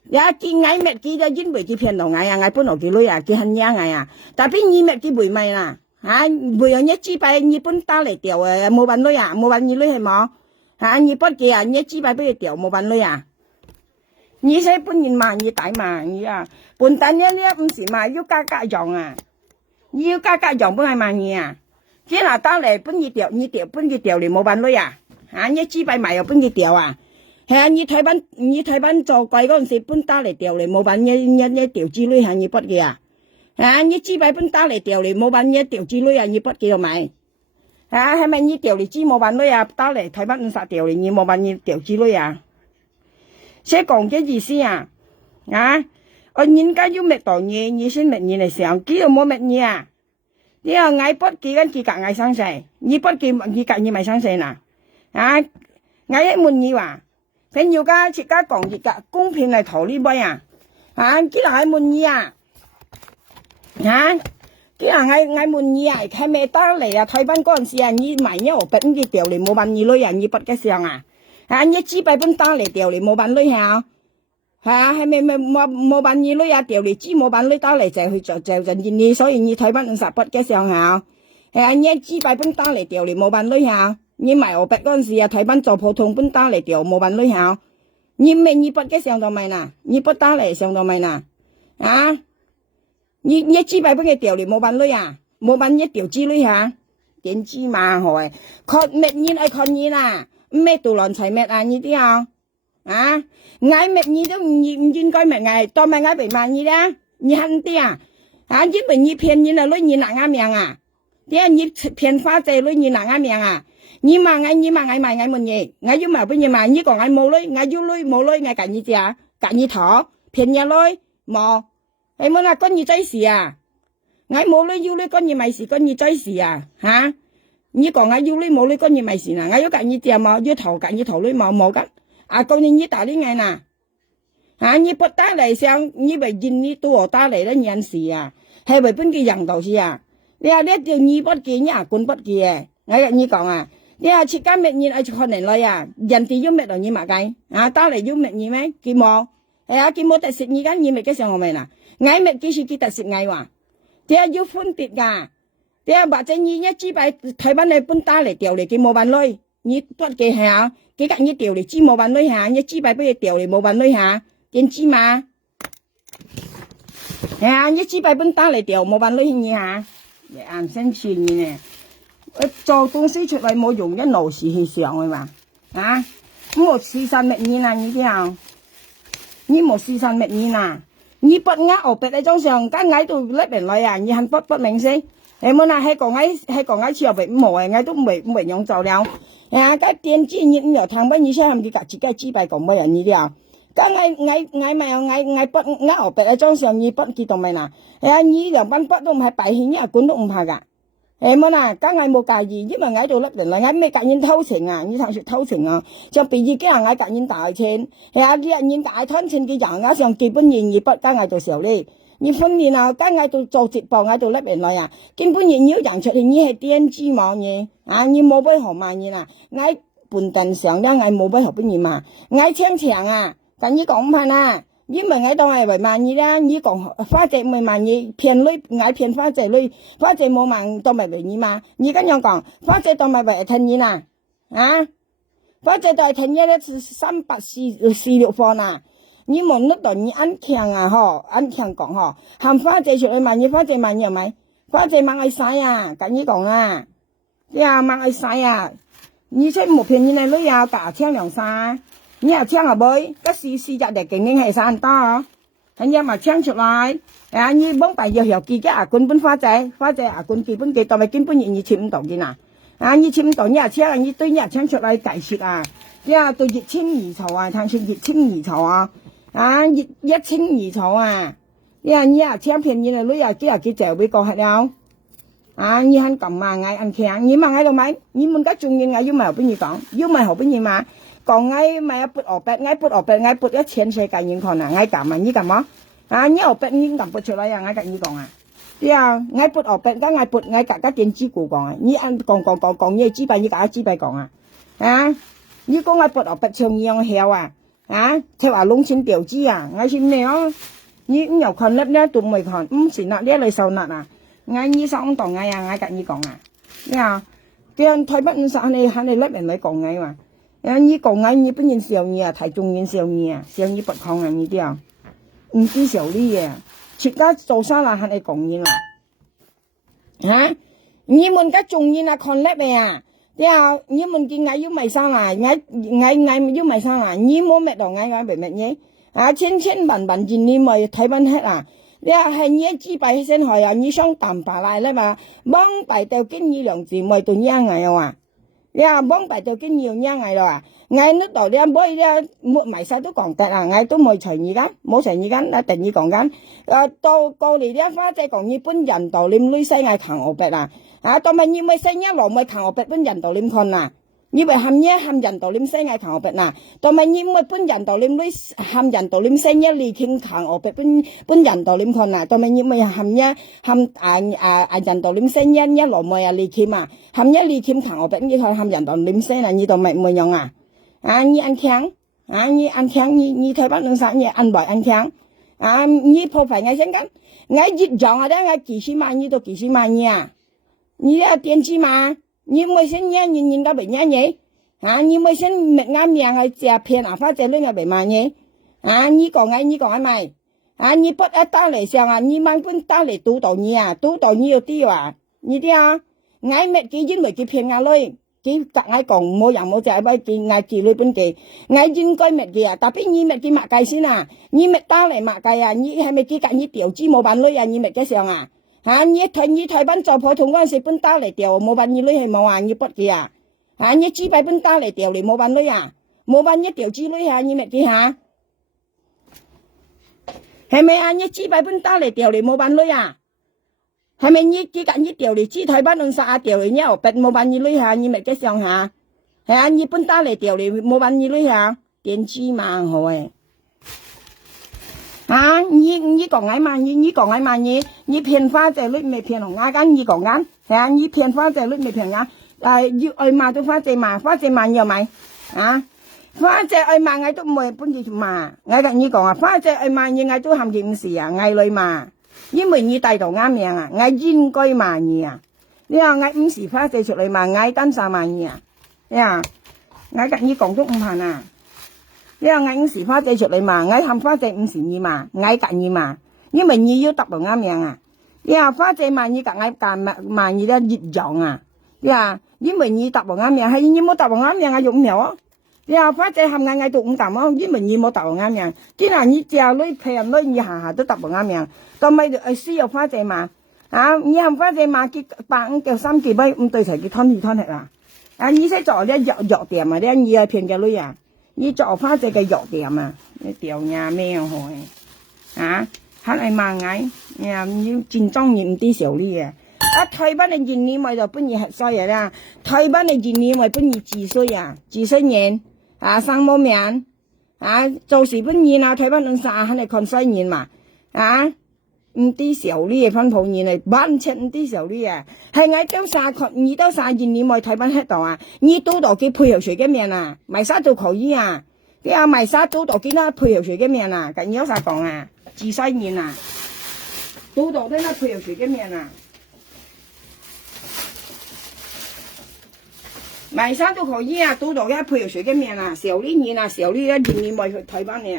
見嗌咪佢就因為佢騙到嗌啊，嗌本來佢女啊，佢恨呀嗌啊，但邊你咪佢回咪啦回人一支幣你本打嚟掉冇辦女啊，冇辦你女係冇你不嘅你一支幣俾佢掉冇辦女啊？你使本人嘛，你抵嘛，你本單一呢唔是嘛，要加用啊，要加用本係萬二啊，幾嗱打嚟本佢掉，本佢掉嚟冇辦女啊，一支幣埋又本佢掉啊，你睇班做貴嗰陣時本打嚟掉嚟冇辦一掉之類係你不嘅啊，一支幣本打嚟掉嚟冇辦一掉之類係你不嘅咪，係咪你掉嚟支冇辦女啊？打嚟睇班50掉嚟你冇辦你掉之類啊？即係講嘅意思啊！人家要咩道嘢，你先咩嘢嚟上，佢又冇咩嘢啊？你話嗌不記跟佢夾嗌生死，你不記佢夾你咪生死嗱？啊，嗌一滿意話，朋友家切家講熱噶，公平係頭呢杯啊！啊，佢係滿意啊！啊，佢係滿意啊！係咩得嚟啊？台灣嗰陣時啊，你買一盒餅佢掉嚟冇辦二女啊，你不嘅上啊？啊，你幾百本打嚟掉嚟冇辦女下。係啊，係咪冇辦二女啊？掉嚟知冇辦女打嚟就去就你，所以你台灣50筆嘅上下，係啊，你幾百本打嚟掉嚟冇辦女下，你賣河北嗰陣時啊，台灣做普通本打嚟掉冇辦女下，你咩二筆嘅上到咪嗱？二筆打嚟上到咪嗱？啊，你幾百本嘅掉嚟冇辦女啊？冇辦一掉之女下，點知嘛係？看咩人係看人啊？咩杜蘭齊咩啊？呢啲啊？啊，嗌咩嘢都唔應該咩嗌，當咩嗌俾乜嘢啦？你恨啲啊？啊，因為你騙人啊，你哪個命啊？點解你騙花仔你哪個命啊？你嘛嗌買嗌乜嘢？嗌要買乜嘢嘛？你講嗌冇女，嗌要女冇女，嗌揀你隻，揀你頭，騙人女冇？係冇啦，關你仔事啊？嗌冇女要女關你咪事，關你仔事啊？嚇？你講嗌要女冇女關你咪事啦？嗌要揀你隻冇？要頭揀你頭女冇㗎？啊，講你打啲嗌嗱，啊，你不打嚟上，你咪見你都我打嚟咧人事啊，係為本嘅人道事啊。你話呢條你不見，你管不見嘅，我跟你講啊，你話切間咩嘢係可能來啊，人哋要咩就你嘛計，啊，打嚟要咩嘢咩？見冇？係啊，見冇特色，而家你咪嘅上我咪嗱，嗌咩幾時幾特色嗌話，你係要分別㗎，你係或者你一支擺台灣你本打嚟掉嚟見冇辦女，你不嘅係啊？幾間你掉嚟知冇辦女下，你支擺俾佢掉嚟冇辦女下，點知嘛？係啊，你支擺本打嚟掉冇辦女你下，你硬生氣你呢？做公司出嚟冇用一勞事去上嘅嘛？啊，冇事實乜嘢啦？你啲你冇事實乜嘢啦？你不啱學別喺張上，梗嗌到甩人來啊！你肯不明先？你冇啦，係講嗌似學別唔好嘅，嗌都唔用做了。啊！cái tiền chi những nhiều thằng bây giờ làm gì cả chỉ cái chi bài của mấy anh như thế cái ngày mà ngày bắt ngày ở bên trong sân như bắt kia tụi mày nè, như là ban bắt đông hay bài hình như cuốn đông phải cả, em mà nè cái ngày một cái gì nhưng mà ngày đồ lấp đỉnh là ngày mấy cái nhân thâu tiền à, như thằng sự thâu tiền à, cho bây giờ cái ngày cái nhân tài tiền, cái nhân tài thân tiền cái dạng cái sân kia bên nhìn như bắt cái ngày đồ xỉu đi. 你分年啊，梗嗌到做直播嗌到甩人來啊，根本你要人出去，你係電子網嘢啊，你冇俾學萬嘢啦，嗌半頓上咧嗌冇俾學邊嘢嘛，嗌搶搶啊，咁你講唔係啦，你咪嗌當係為萬嘢啦，你講花姐咪萬嘢騙女，嗌騙花姐女，花姐冇萬當咪為嘢嘛，你咁樣講，花姐當咪為聽嘢啦，啊，花姐當係聽嘢咧是346貨啦。你冇得到你安強啊嗬，安強講嗬，含花姐出去買嘢，花姐買嘢咪，花姐買去晒啊，跟你講啊，你啊買去晒啊，你出冇騙你嚟女啊，打槍兩晒，你又槍啊妹，個試日嚟經營係散多，係你嘛槍出來，啊你幫白要記嘅啊，根本花姐啊，根本記到咪根本你簽唔到嘅呐，啊你簽唔到你啊槍啊，你對你啊槍出來解釋啊，你啊對熱清二籌啊，談出熱清二籌啊。啊！一清二楚啊！你啊搶便宜啦，女啊幾就俾個係了。啊！你肯咁啊，嗌ăn強，你嘛嗌到咪？你們家仲要嗌要咪後邊你講，要咪後邊你嘛？講嗌咪啊撥學筆，嗌撥1000世界人看啊，嗌咁啊，你咁麼？啊！你學筆你咁撥出來啊，嗌咁你講啊？對啊，嗌撥學筆，嗌撥嗌個電子股講啊，你按講，你支幣你個支幣講啊？啊！你講嗌撥學筆像樣曉啊？啊，theo à lung xin tiểu chi à, ngay xin nè ó, như nhiều con lớp nè tụi mày còn, xin nạt đĩa lời sầu nạt à, ngay như sao ông tổng ngay à, ngay cạnh như còn à, nghe à, cái thôi bắt sao này lớp này mới còn ngay mà, như còn ngay như bây giờ siêu nhỉ, thầy trung nhiên siêu nhỉ bật không à như thế à, cái siêu đi à, chỉ có做啥啦，係你講嘢啦，嚇，你們個中nhiên là con lớp này à? 對啊，你們見嗌要賣衫啊，嗌要賣衫啊，你冇咩到嗌為乜嘢？啊，千萬件你咪睇翻hết啊！你話係你支幣先去啊，你想淡白嚟咧嘛？幫幣掉經你兩字咪到一嗌啊！你話幫幣掉經要一嗌咯啊！ ngay nước đầu đi bơi ra một mày sao tôi còn tệ à ngay tôi mời trời nhị gắn mỗi trời nhị gắn đã tình nhị còn gắn tôi cô đi ra phá chạy còn nhị bên人道念女西ngay扛我白啊tôi mà nhị mới sinh nhá rồi mới扛我白bên人道念con à như vậy hàm nhé hàm人道念西ngay扛我白啊tôi mà nhị mới bên人道念女hàm人道念西nhá嚟傾扛我白bên人道念con à tôi mà nhị mới hàm nhé hàm人道念西nhá nhá rồi mới嚟傾啊hàm nhé嚟傾扛我白như thôi hàm人道念西là như tôi mới用啊你ăn kháng你ăn kháng你台灣人啥你ăn bỏi ăn kháng你破壞ngay先กันngay dịch trọng ở đó ngay幾十萬你都幾十萬nha你要電池嘛你mới sinh nhá nhìn到bệnh nhá nhỉ你mới sinh mệt ngam miệng ngay chè phiền phát chè lên ngay bệnh mà nhỉ你講ngay mày你不一單嚟上你mang本單嚟督導你要啲你啲ngay mệt cái dính mới cái phiền ngay lên cái tặng ai còn mua dạng mua chạy bây kỳ ngày kỳ lui bên kỳ ngày dinh coi mệt kìa tapi nhi mệt cái mạ cây xin nhi mệt tao lại mạ cây nhi hay mệt cái cả nhi tiểu chi mua bán lui nhi mệt cái sao nhi thời bán cho phổ thông quan sĩ bên tao lại tiểu mua bán nhi lui hay mua nhi bất kìa nhi chi bài bên tao lại tiểu để mua bán lui mua bán nhi tiểu chi lui nhi mệt cái hay mày nhi chi bài bên tao lại tiểu để mua bán lui hay mình như chỉ cần như điều lý chỉ thời bán ông xã điều lý nhau bật mua bán như lưới hà như mấy cái xong hà hay anh như bên ta lại điều lý mua bán như lưới hà tiền chi mà hồi như còn ai mà như còn ai mà như phiền pha chạy lưới mày phiền ngã cái như còn ngắn hay như phiền pha chạy lưới mày phiền ngã như ơi mà tôi pha chạy mà nhiều mày pha chạy ơi mà ngay tôi mời bên gì mà ngay cái như còn pha chạy ơi mà như ngay tôi làm gì gì ngay lời mà因為你帶到啱命我應該罵你你話我五時花借出嚟嘛我單晒罵你你話我跟你講都唔行你話我五時花借出嚟嘛我冚花借五時二嘛我跟你嘛因為你要達到啱命你話花借罵你跟我但罵你咧熱狀你話因為你達到啱命係你冇達到啱命用唔了你話花借冚我都唔敢因為你冇達到啱命既然你借女陪人女你下下都達到啱命tao mày được需要花tiền mà你không花tiền mà cái bạn kêu xăm kỳ bay tôi thấy cái thon hết你sẽ chọn cái dọc tiền mà đấy như phiền cái lưỡi你chọn花tiền cái dọc tiền mà tiểu nhà mèo hồi hắn ai mà ngay như chính trong những tí xỉu đi台灣嘅人年咪就本年歲啊台灣嘅人年咪本年幾歲年生冇命做事本年台灣人啥hắn係看細年嘛唔啲小呢分鋪年嚟班車唔啲小呢係我都晒佢你都晒現你咪睇翻喺度你都到佢配合誰嘅面咪殺到可以啲咪殺都到佢啦配合誰嘅面咁有啥講自細年都到啲啦配合誰嘅面咪殺都可以都到嘅配合誰嘅面小呢年小呢現你咪去睇翻你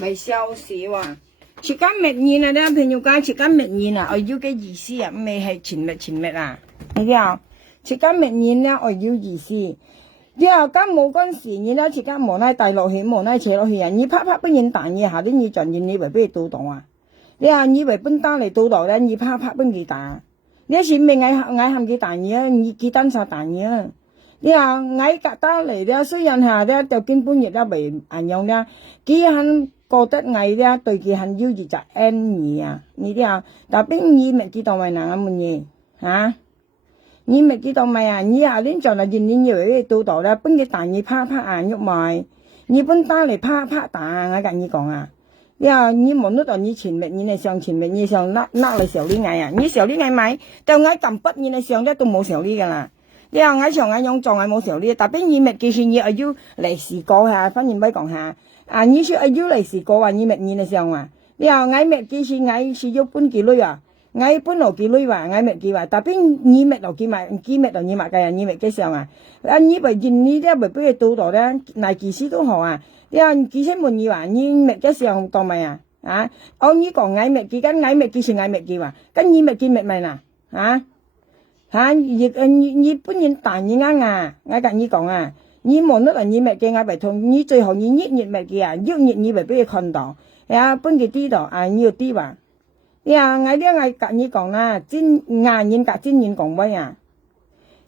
未消息哇！切間滅煙啊！啲朋友講切間滅煙啊，我要嘅意思啊，未係前滅啊，你知啊？切間滅煙咧，我要意思。之後間冇嗰時，你咧切間無奈帶落去，無奈扯落去啊！你拍不然彈嘢下啲你盡然你為俾佢倒檔啊！你話你為本單嚟倒檔咧，你拍不佢打。你前面嗌冚佢彈嘢啊，你幾單晒彈嘢啊！你話嗌隔單嚟咧，雖然下咧就根本亦都未硬樣咧，幾肯覺得嗌咧對佢很要熱就 N 二啊！你啲啊，但邊你咪知道咪嗱咁嘢嚇？你咪知道咪啊？你下年就係年以為到度咧，本嘅彈嘢拍啊喐埋，你本單嚟拍彈，我跟你講啊！你話你冇得到你前面，你嚟上前面，你上甩嚟時候呢嗌啊！你時候呢嗌咪，就嗌撳筆，你嚟上咧都冇時候呢噶啦。你話嗌上嗌用撞嗌冇時候呢，但邊你咪記住你係要嚟時過下，反正咪講下。啊，你說係要嚟時過話，你咪你嚟上啊！你話嗌咪記住嗌是要搬幾女啊？嗌搬落幾女話，嗌咪幾話，但邊你咪落幾咪幾咪落你咪嘅人，你咪幾上啊？啊，你咪見你啲咪俾佢到度咧，嗱幾時都好啊！你話幾千門二話，你咪幾上當咪啊？啊，我呢個嗌咪幾間嗌咪幾時嗌咪幾話，跟你咪幾咪咪嗱啊？嚇！你本人大你啱啊！我跟你講啊，你冇得人你咪嘅，我咪同你最後你熱咪嘅啊，熱你咪俾佢看到，啊，本佢知道啊，你要知話，呀，我啲我跟你講啦，真硬人夾真人講乜啊？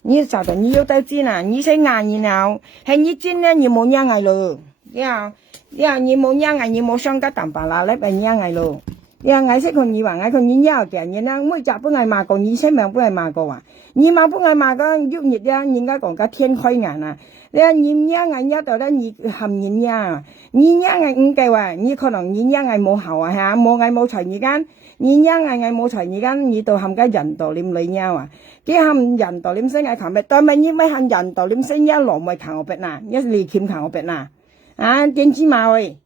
你就同你要得知啦，你使硬人後，係你真咧，你冇硬嗌咯，你冇硬嗌，你冇傷得淡白啦，你咪硬嗌咯。你話嗌識佢你話嗌佢你要嘅人啦，每集本係罵過，你生命本係罵過啊！你罵本係罵個喐熱呀，人家講個天開眼啊！你話你嗌一度咧，你含人呀，你嗌唔計話，你可能你嗌冇效啊嚇，冇嗌冇財而間，你嗌冇財而間，你到含個人道念女呀啊！幾含人道念聲嗌求咩？但係你咪含人道念聲一羅咪求我別嗱，一嚟欠求我別嗱，啊點知嘛喂？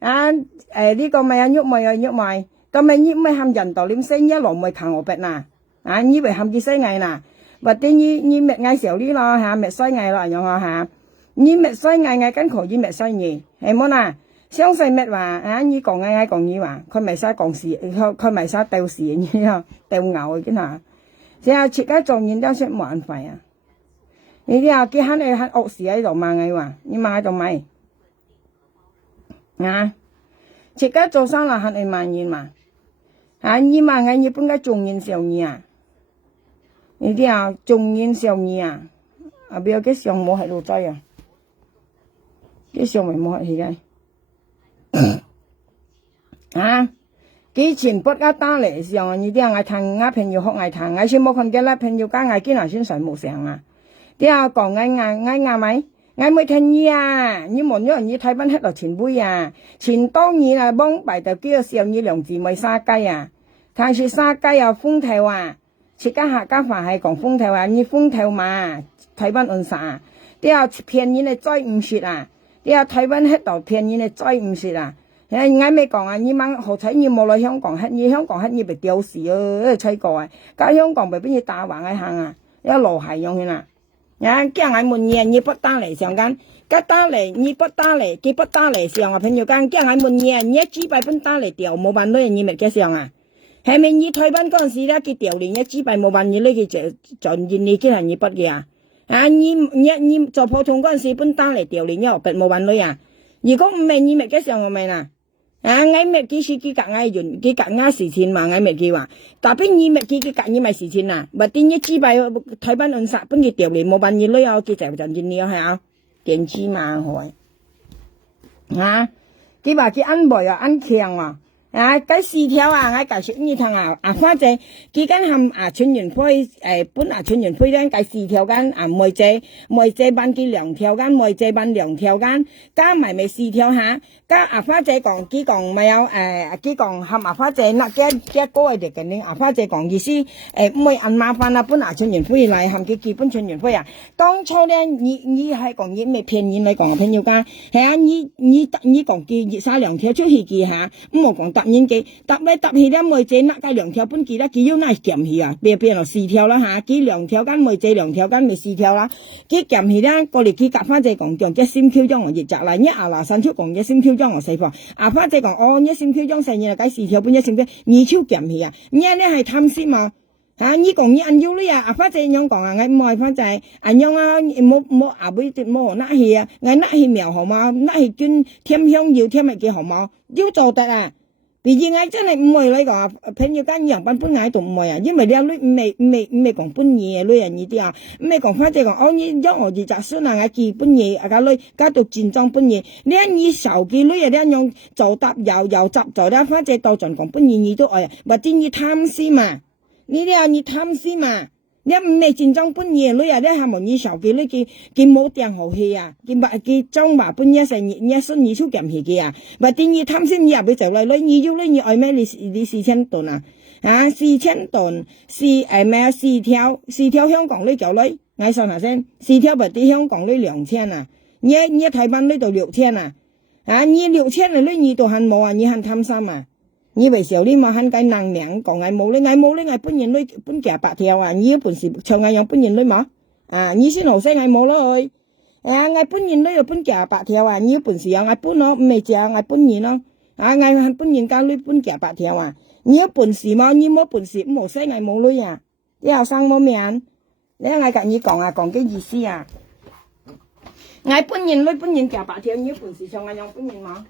啊呢個咪喐咪又喐咪。咁咪你咪含人道念聲一路咪求我別嗱，啊你咪含佢西藝嗱，或者你咪嗌時候呢咯嚇，咪西藝咯樣呵嚇，你咪西藝嗌跟佢你咪西嘢，係冇嗱，相信咪話啊你講嗌講你話，佢咪使講事，佢咪使鬥事嘅樣，鬥牛嘅真係，成日設計狀元都識冇人費啊，你啲啊幾肯你喺惡事喺度罵嗌話，你罵喺度咪啊？設計做生啦，肯你罵人嘛？啊！你嘛嗌你本該中年少年啊，你啲啊中年少年啊，啊不要嘅上冇喺度仔啊，嘅上咪冇喺起嘅，啊！幾錢不加單嚟上啊？你啲啊嗌談啊朋友學嗌談，嗌先冇看見啦，朋友家嗌見下先上冇上啊，啲啊講嗌咪？我冇聽你啊！你望咗人你睇翻喺度前輩啊，前當然啊幫敗就叫少你兩字咪沙雞啊，但是沙雞啊風頭啊，切家下家飯係講風頭啊，你風頭嘛睇翻按啥？啲啊騙你嚟追唔切啊！啲啊睇翻喺度騙你嚟追唔切啊！我咪講啊，你問何彩你冇來香港黑你香港黑你咪屌事哦，吹過啊！喺香港咪俾你打橫喺行啊，一路係用去啦。啊！驚我門嘢，你不單嚟上間，吉單嚟你不單嚟，佢不單嚟上啊！朋友間驚我門嘢，你一支幣本單嚟掉，冇辦法你咪嘅上啊！係咪你退班嗰陣時咧，佢掉連一支幣冇辦法你佢就盡現你嘅係你不嘅啊！啊！你做普通嗰陣時本單嚟掉連一毫幣冇辦法啊！如果唔係你咪嘅上我咪啦。啊！我咪幾時幾格嗌完幾格嗌時錢嘛？我咪幾話，但邊你咪幾格你咪時錢啊？或者一支幣睇翻按殺，本佢掉嚟冇辦法女啊，佢就陣見你係啊，電子嘛係，啊！佢話佢安排啊安強啊，啊！嗰4條啊，我介紹你聽啊，啊反正佢間含啊春園會本啊春園會咧，嗰4條間啊每隻班佢2條間，每隻班2條間，加埋咪4條下。加阿花姐講，佢講咪有佢講含阿花姐那嘅高嘅嘅呢？阿花姐講意思唔會按麻煩啦，本來春園會嚟含佢基本春園會啊。當初咧，你係講嘢咪騙人嚟講朋友家，係啊，你講佢熱晒2條出去嘅嚇，唔好講搭人機，搭來搭去了每隻那個兩條本機啦，佢要那減去啊，變咗4條啦嚇，佢2條間每隻2條間咪4條啦，佢減去了過嚟佢夾翻隻講將一線橋將我熱雜啦，一3條講一線橋將我細放，翻隻講哦一線橋將細嘢計4條半一線橋2條減去啊，呢係貪心嘛。你講你按腰你啊，反正樣講啊，我唔係反正按樣啊，冇阿妹冇那去啊，我那去苗好嘛，那去捐添香要添咪幾好嘛，要做得啊。畢竟我真係唔會嚟講，朋友間樣班本我都唔會啊，因為你阿女唔係講本嘢女人呢啲啊，唔係講反正講哦，你將我哋雜孫啊，我記本嘢啊個女加到戰裝本嘢，你一手記女啊，你樣做搭又執做啦，反正到盡講本嘢你都愛，或者你貪心嘛。你貪心嘛？你唔係真正本嘢女啊！你係冇你手機你佢冇訂好去啊！佢裝話本嘢成日信你出減去嘅啊！或者你貪心你也俾就嚟你要你愛咩？你4000噸啊！4000噸4條香港你就嚟，我算下先，4條或者香港你2000啊！你台灣你就6000啊！你6000你都還冇啊！你還貪心啊！你為時候你嘛肯計能量講嗌冇你嗌本人女本夾8條啊！你有本事唱嗌用本人女嘛？你先好聲嗌冇咯去，嗌本人女又本夾8條啊！你有本事又嗌本咯，唔係只嗌本人咯，嗌本人家女本夾8條啊！你有本事嘛？你冇本事唔好聲嗌冇女啊！你後生冇命，你嗌夾你講講嘅意思啊！嗌本人女本人夾8條，你有本事唱嗌用本人嘛？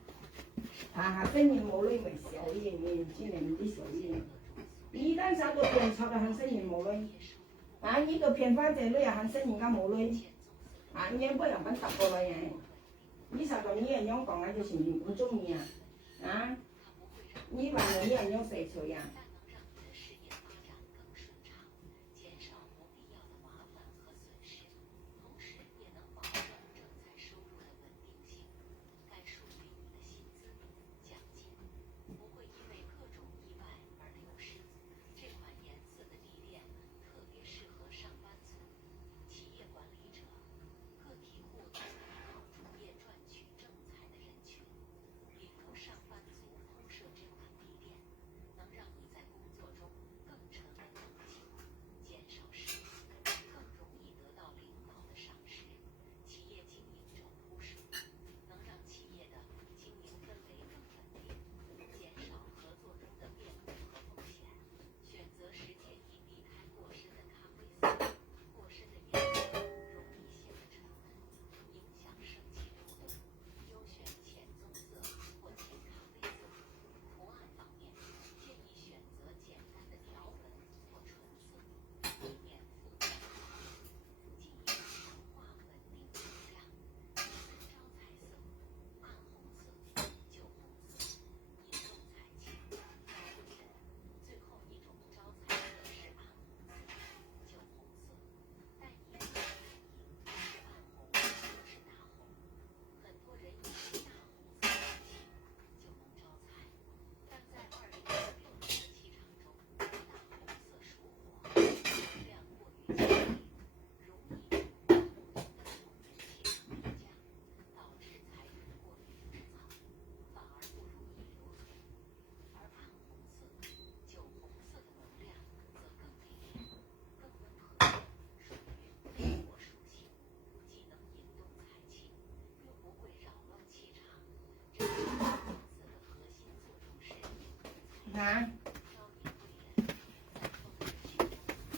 本人冇女咪小嘢，你只能唔啲小嘢。你單手都騙錯啦，肯生人冇女。你都騙翻隻女啊，肯生人家冇女。你不人品揼過嚟嘅。你實在你人樣講啊，就是唔中意啊。你話你人樣寫錯呀？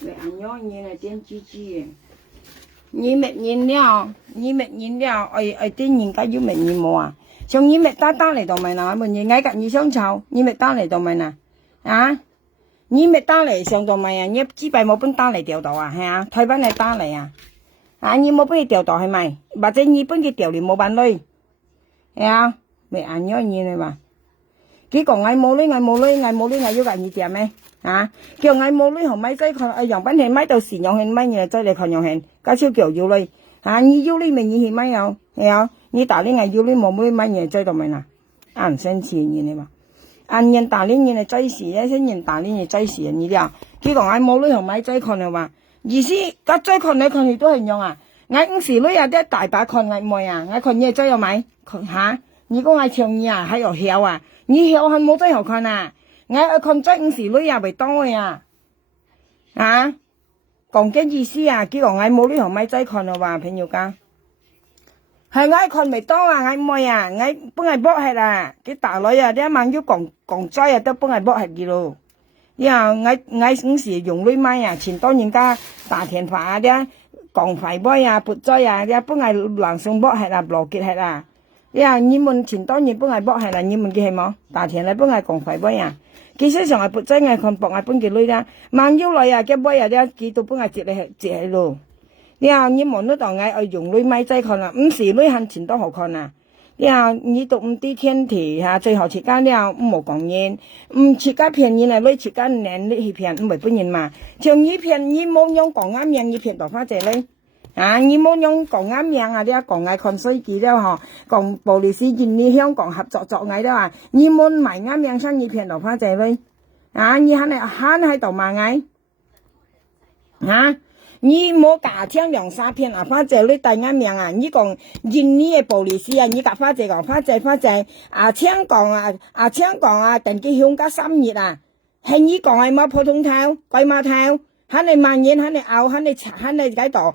你按樣你來點幾句，你沒人了，點人家有沒人冇啊？像你沒打嚟到咪嗱，問人嗌個你想炒，你沒打嚟到咪嗱，你沒打嚟上到咪啊？你幾百冇本打嚟調到啊？係啊，台灣嚟打嚟啊？你冇本去調到係咪？或者你本去調嚟冇辦女，係啊，咪按樣你嚟嘛？佢講嗌冇女，嗌要個你點咩？叫嗌冇女同咪仔看，樣品係咪到時樣係咪嘢仔嚟看樣係，加超叫要女，你要女咪你係咪有？係啊，你打你嗌要女冇女咪嘢仔到咪嗱？唔生氣你嘛？人打你嘢係仔事，一些人打你嘢仔事你啲啊？佢講嗌冇女同咪仔看係話，意思個仔看嚟看去都係樣啊？嗌5時女有啲大把看嗌妹啊，嗌看嘢仔有咪？你講嗌唱嘢啊，喺度笑啊？你曉看冇真好看啊？我愛看真五時女也未多呀，啊，講嘅意思啊，結果我冇呢行咪真看咯話，朋友講，係我看未多啊，我妹啊，我幫佢剝係啦，佢大女啊，啲晚要講真啊，都幫佢剝係嘅咯。呀，我時用女咪啊，前多人家打電話啊啲講快杯啊、撥災啊啲幫佢朗誦剝係啦、羅結係啦。呀，你們前多人幫佢剝係啦，你們記係冇？打電話幫佢講快杯啊，其實上係撥災我看薄我幫佢女啦，晚要來啊，嘅杯啊啲幾度幫佢接係咯。呀，你們都當我用女咪仔看啦，唔是女行前多好看啊。呀，你都唔知天氣嚇，最後設間了冇講嘢，唔設間騙人嚟，你設間靚你去騙，唔係本人嘛。像你騙你冇用講啱樣，你騙到花姐咧，啊，你冇用講啱樣啊，你講嗌看衰機了嗬，講暴力事件你香港合作作嗌了啊，你冇賣啱樣生意騙到花姐咧，啊，你肯喺度賣嗌，啊？你冇假聽兩三片啊，花姐你第啱名啊！你講印尼嘅暴力事啊，你甲花姐講花姐啊，香港啊，定機香港3月啊，係你講係冇普通頭、鬼馬頭，肯定萬言，肯定拗，肯定喺度，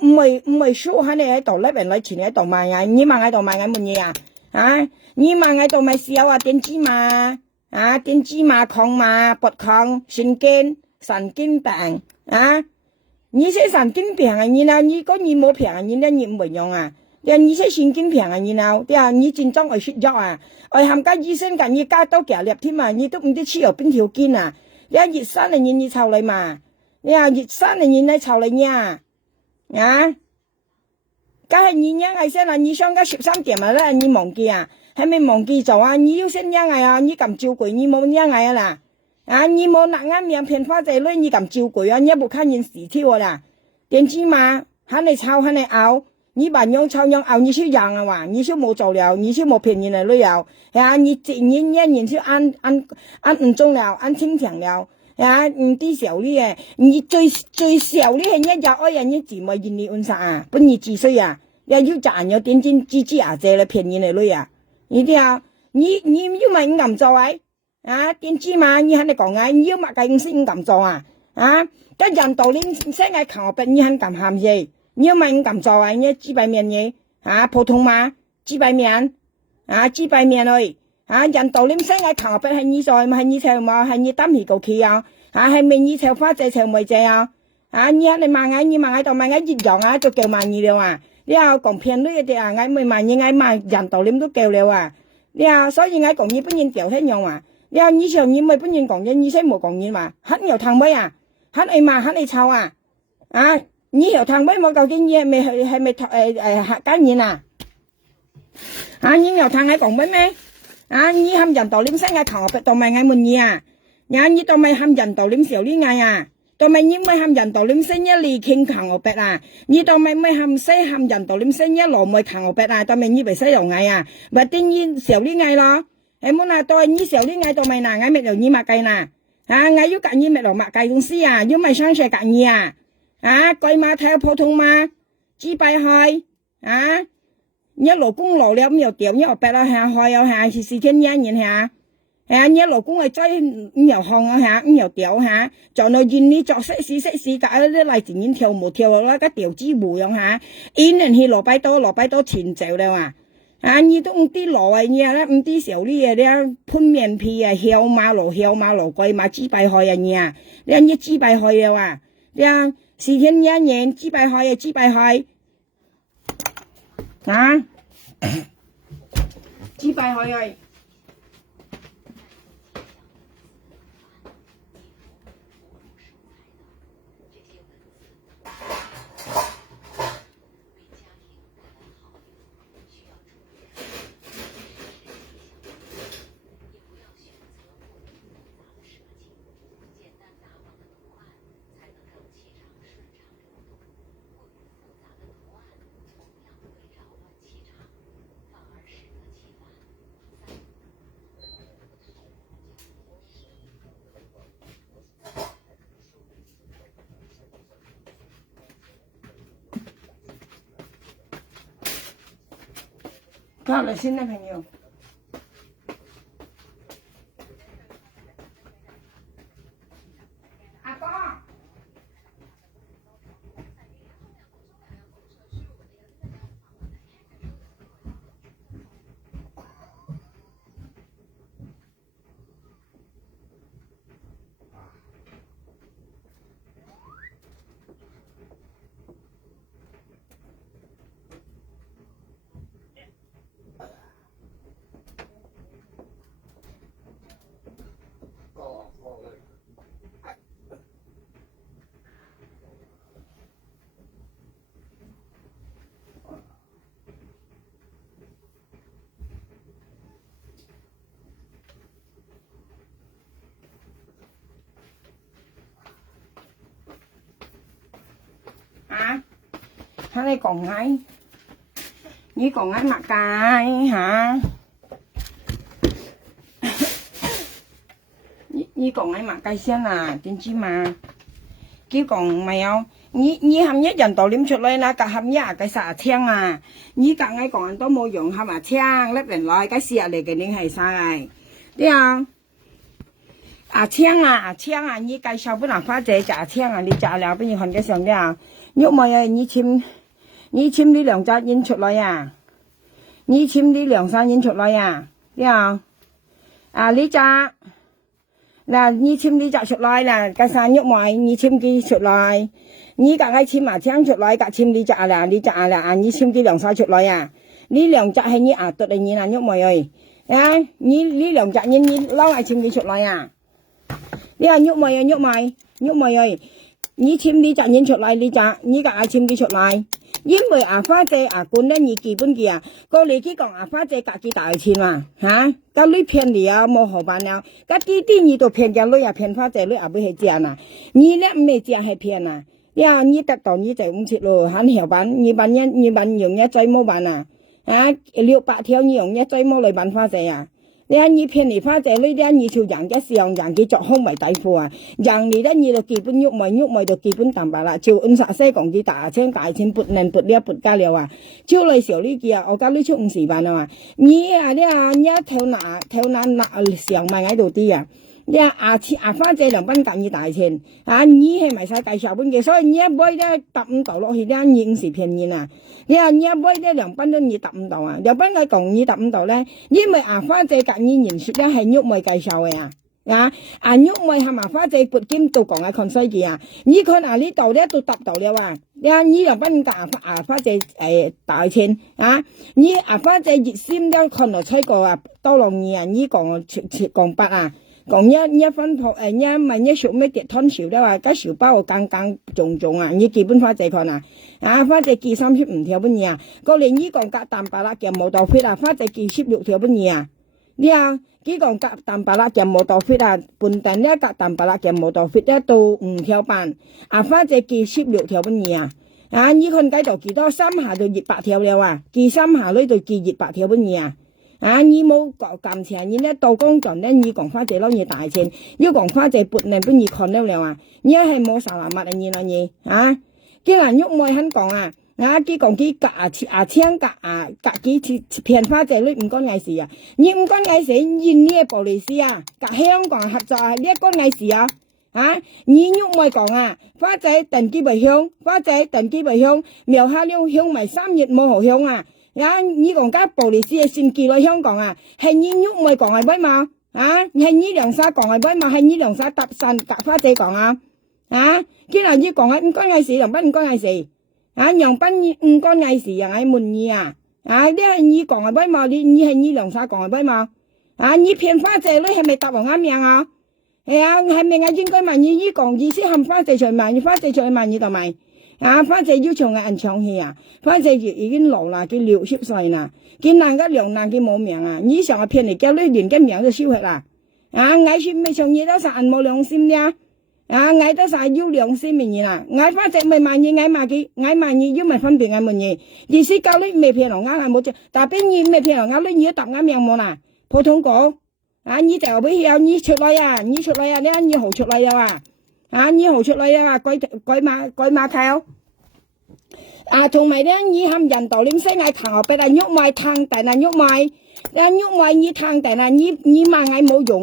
唔係輸，肯定喺度呢邊嚟前喺度賣啊！你賣喺度賣緊乜嘢啊？啊！你賣喺度賣燒啊，電子碼啊，電子碼、抗碼、拔抗、神經病啊！你些神經病啊！你嗱，你講你冇病啊！你咧你唔會用啊！你些神經病啊！你嗱，啲啊，你真裝愛血藥啊！愛冚家醫生緊，你加多幾粒添啊！你都唔知黐入邊條筋啊！你熱身嚟你湊你嘛？你啊熱身嚟你湊你啊！啊！梗係你樣係先啦！你上家13點啊啦！你忘記啊？係咪忘記咗啊？你要先樣係啊！你咁照顧你冇樣係啊啦！啊！你冇拿啱面騙花仔女，你咁照顧啊？你冇看見事條啦？電子碼喊你抄喊你拗，你把樣抄樣拗，你就讓啊話，你就冇做了，你就冇騙人嚟旅遊，呀！你人就按唔中了，按清場了，呀！唔啲小哩嘅，你最小哩係一日愛人一字咪認你按啥啊？本你幾歲啊？要賺有點點吱啊啫嚟騙人嚟旅遊，你啲啊，你要咪唔咁做啊？啊，電子碼你肯定講啊，你要乜計唔識唔咁做啊？啊，cái dần tổ linh sẽ ngay khảo bệnh nhân cảm hàm gì nhưng mà anh cảm cho anh nhé chỉ bài miền nhé phổ thông mà chỉ bài miền rồi dần tổ linh sẽ ngay khảo bệnh hay như rồi mà hay như theo mà hay như tắm thì cầu kỳ hay mình như theo phát chạy theo mày chạy như này mà ngay tao mà ngay dịch dọn cho kêu mà nhiều đi còn phiền nữa thì ngay mà như ngay mà dần tổ linh都kêu了đi所以ngay còn như bất nhiên kiểu thế nhau đi như sao như mấy bất nhiên còn như thế một còn như mà hết nhiều thằng mấy hắn ấy mà hắn ấy sao你hiểu thằng mấy một câu kinh nghiệm mày hay mày cái gì nè你hiểu thằng ấy còn mấy mấy你ham dần tổ liếm sáng ngay khảo tụi mày ngay mình nhà你tụi mày ham dần tổ liếm xỉu đi ngay tụi mày nhưng mày ham dần tổ liếm sáng nhá lì kinh khảo bẹt你tụi mày mới ham dần tổ liếm sáng nhá lò mày khảo bẹt tụi mày như vậy xây đầu ngay và tin nhiên xỉu đi ngay lo em muốn là tôi như xỉu đi ngay tụi mày ngay mày đều như mà cây nè ngay yếu cả như mẹ đồ mặc cây công sĩ yếu mày sang sài cả như coi mà theo phổ thông mà chỉ bài hỏi nhớ老公老了沒有掉nhớ白了hỏi是天nhiên nhìn nhớ老公係追沒有行沒有掉做到現你做識事搞啲嚟自然跳舞跳啦個調子舞樣因人去羅拜多前走了你都唔啲羅嘢啦，唔啲小啲嘢咧，潘面皮曉馬羅貴馬支拜開你支拜開你時天一年支拜開支拜開好了，新的朋友。hắn đây còn ngay như còn ngay mặt cái hả như còn ngay mặt cái xem là tin chi mà kêu còn mèo như hầm nhất dần tổ liếm chuột lên là cả hầm nhất cái xả thiên à như cả ngay còn都冇用係咪thiên lép lên lại cái xịa嚟cái nên係sai đi à thiên à như cái sau bữa nào phát chế trả thiên à đi trảแล้วbây giờ còn cái sòng đi à nhúc mày ơi như chim đi兩隻煙出來啊như chim đi兩三煙出來啊đi à呢隻là như chim đi chợ chuột loài là cái sao nhúc mày như chim đi chuột loài như cả cái chim mà tiếng chuột loài cả chim đi chợ là như chim đi 2-3 chuột loài à đi 2 chợ hay như tụi này như là nhúc mày ơi à như đi 2 chợ như lâu lại chim đi chuột loài à đi à nhúc mày ơi như chim đi chợ như chuột loài đi chợ như cả chim đi chuột loài 因為花姐管咧你基本嘅個你去講花姐自己大錢嘛嚇，咁你騙你啊冇好辦了，咁啲你都騙人女啊騙花姐女啊不係這樣啊，你咧唔係這樣係騙啊，呀你得到你就唔切咯，很曉辦，你辦用一劑冇辦啊，600條你用一劑冇嚟辦花姐啊。你騙你花姐女你就人嘅上人嘅作胸圍底褲啊，人你你就基本喐咪就基本淡白啦，就50西講啲大錢撥零撥呢撥加了啊，就嚟時候呢幾啊，我家呢出50萬啊嘛，你跳哪上萬喺度啲啊。花姐2蚊減你大錢啊！你係咪使計小本嘅？所以你一杯咧15度落去咧，你50便宜啊！你一杯咧2蚊都你15度啊！2蚊佢講你15度咧，因為花姐減你人數咧係喐咪計數嘅喐咪係咪花姐撥金到講嘅看西嘅啊！你看呢度咧都10度了啊！你2蚊價花姐大錢啊！你花姐熱心咧看落出個多浪二啊！你講講8啊！講一分鋪一萬一數咩碟湯少咧話，cái小包更重啊！你基本花姐看啊，花姐寄35條本嘢啊，個年呢講夾蛋白啦，嘅冇豆fit啊，花姐寄16條本嘢啊，你啊，幾講夾蛋白啦，嘅冇豆fit啊，半定咧夾蛋白啦，嘅冇豆fit咧到5條半，花姐寄16條本嘢啊，你看計度幾多3下就200條了啊，寄3下呢就寄200條本嘢啊！你冇撳錢，你咧到工作咧，你講花姐撈你大錢，要講花姐撥你俾你看了了啊！你係冇啥物啊你啦你既然喐妹肯講佢講佢請幾騙花姐你唔關我事啊！你唔關我事，印尼嘅暴利斯啊，夾香港合作啊，呢關我事啊！你喐妹講花姐定幾倍香，苗下了香咪3月冇好香啊！你講家暴利斯嘅先寄來香港係你喐咪講係咪嘛？係你梁沙講係咪嘛？係你梁沙搭訕夾花姐講既然你講係唔關我事，梁斌唔關我事梁斌唔關我事係滿意呢係你講係咪嘛？你係你梁沙講係咪嘛？你騙花姐你係咪答我啱命啊？係咪應該問你講意思含花姐出賣你，花姐出去賣你就賣花姐要唱嘅人唱戲花姐已經老啦，佢60歲啦，佢難個兩難佢冇命你上騙你叫你連個命都燒去啦我說未唱嘢都晒人冇良心呀我都晒要良心嘅嘢啦，我花姐咪賣嘢，我賣嘢要咪分別我問嘢，意思教你未騙我係冇錯，但係邊嘢未騙我你要答我命冇啦，普通講你就俾佢你出來你出來你好出來你好出來改馬頭同埋咧，你含人道點識嗌糖俾人喐埋糖，但係喐埋你糖，但係你罵嗌冇用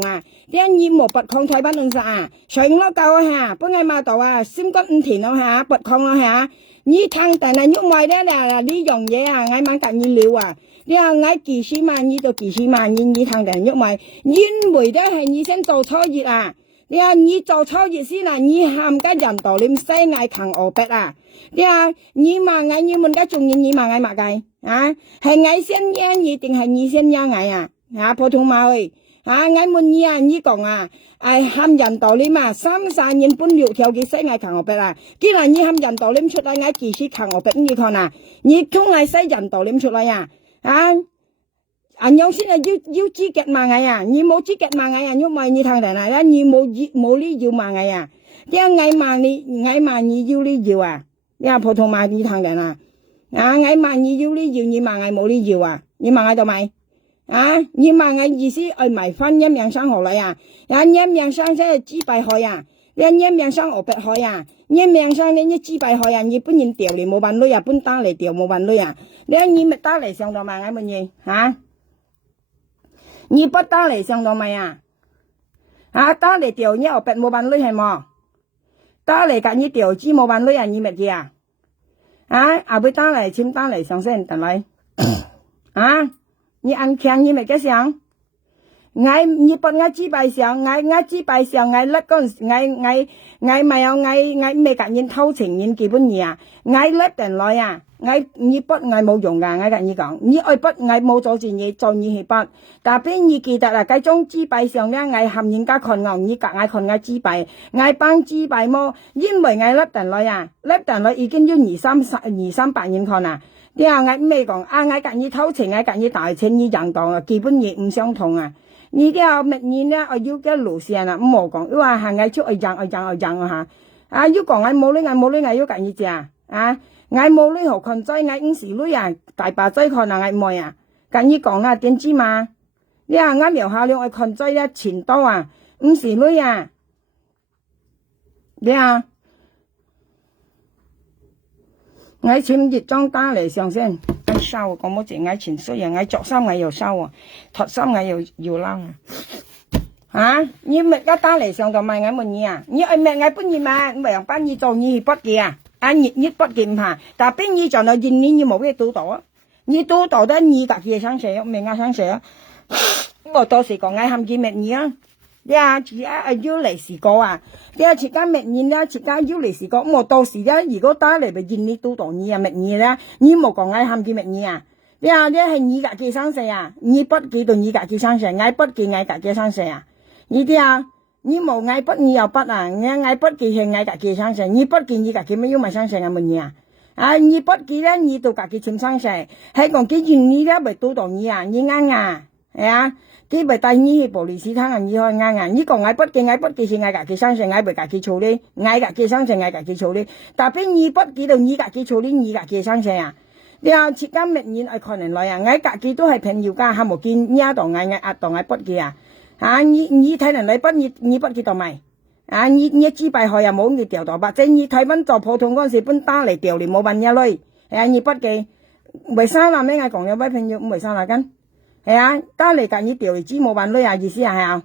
你冇拔礦台班弄啥上攞夠幫嗌罵到先骨唔填咯拔礦咯你糖，但係喐埋咧呢樣嘢嗌猛突你料你嗌幾十萬你就幾十萬你糖但係喐埋，因為咧係你先做初熱你做初熱先你含個人道點識嗌糖我逼你罵嗌你們家仲要你罵嗌罵計係嗌先贏你定係你先贏嗌普通話去嗌滿意你講含人道點33年半6條嘅識嗌糖我逼既然你含人道點出嚟嗌幾時糖我逼你看你通嗌識人道點出嚟有先要資格罵嗌你冇資格罵嗌因為你糖定係你冇呢要罵嗌嗌罵你要呢要普通話你糖定啊，我問你要呢要，你問我冇呢要啊？你問我做咪？啊，你問我意思愛買翻一命生何來啊？啊，一命生即係幾百害啊？一命生我百害啊？一命生你一幾百害啊？你本人掉你冇辦法啊，本單嚟掉冇辦法啊？你咪單嚟上到咪我問你啊？你不單嚟上到咪啊？啊，單嚟掉你我百冇辦法係冇？單嚟揀你掉資冇辦法啊？你乜嘢啊？啊，後尾單嚟簽單嚟上先得嚟啊？你按強你咪嘅想，你不我幾百想，我幾百想，我甩嗰陣時，我咪有我未夾人偷情人基本嘢啊，我甩定來啊，你不我冇用噶，我同你講，你愛不我冇做件嘢做你去不，但係你記得啦，嗰種幾百上咧，我含人家看我，你夾我看我幾百，我幫幾百麼？因為我甩定來啊，甩定來已經要二三百人看啊。啲啊，我未講啊，我夾你偷情，我夾你大錢，你人講啊，基本嘢唔相同啊。你啲啊，乜嘢咧？我要嘅路線啊，唔好講，因為行我出去讓啊嚇。啊，要講我冇呢，我要夾你只啊，我冇呢何群仔，我五時女啊，大把仔看啊，我妹啊，夾你講啊，點知嘛？你啊，我苗下兩個群仔咧，錢多啊，五時女啊，你啊。我簽熱裝單嚟上先，我收講冇錢，我錢衰啊，我着衫我又收啊，脫衫我又撈啊。啊，你咪一單嚟上就問我問你啊，你愛咩我幫你嘛，唔係用幫你做你去筆記啊，啊你筆記唔怕，但係邊你做到認你冇嘢督導啊，你督導得你自己想寫，唔係我想寫，我到時講我喊佢乜嘢啊？你啊，自家要嚟試過啊！你啊，自家乜嘢咧？自家要嚟試過，我到時咧，如果打嚟咪見你督導你啊乜嘢咧？你冇講我喊佢乜嘢啊？你啊，你係你自己想寫啊？你筆記到你自己想寫，我筆記我自己想寫啊？呢啲啊，你冇嗌筆你又筆啊？我嗌筆記係我自己想寫，你筆記你自己咪要咪想寫啊乜嘢啊？啊，你筆記咧，你到自己簽想寫，係講記住你咧咪督導你啊？你啱啊，係啊？佢咪帶你去保利斯坦啊？你去啱啊？呢個我筆記是我自己想寫，我咪自己處理，我自己想寫，我自己處理。但係你筆記到你自己處理，你自己想寫啊？你話設間乜嘢係可能來啊？我自己都係朋友家，係冇見呢一度我壓度我筆記啊？啊，你睇人嚟筆你筆記到未？啊，你支筆學又冇你調到吧？即係你睇翻做普通嗰陣時，本單嚟調你冇問一類，係啊？你筆記為啥啦？咩我講有位朋友唔為啥啦跟？係啊，單嚟夾你調嚟知冇辦法啊，意思係啊？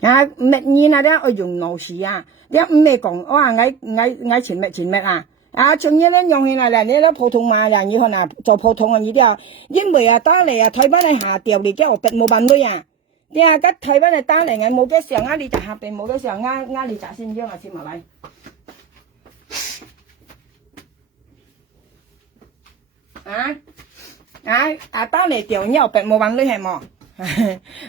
啊，乜嘢啊？咧我用腦時啊，你唔係講哇，我前乜啊？啊，仲要咧用起嚟你咧普通話人要可能做普通嘅呢啲啊，因為啊單嚟啊睇翻你下調嚟嘅我冇辦法啊，你啊吉睇翻你單嚟我冇嘅時候啱你就下邊冇嘅時候啱你就先將我切埋嚟。單嚟調你又白冇辦法係冇？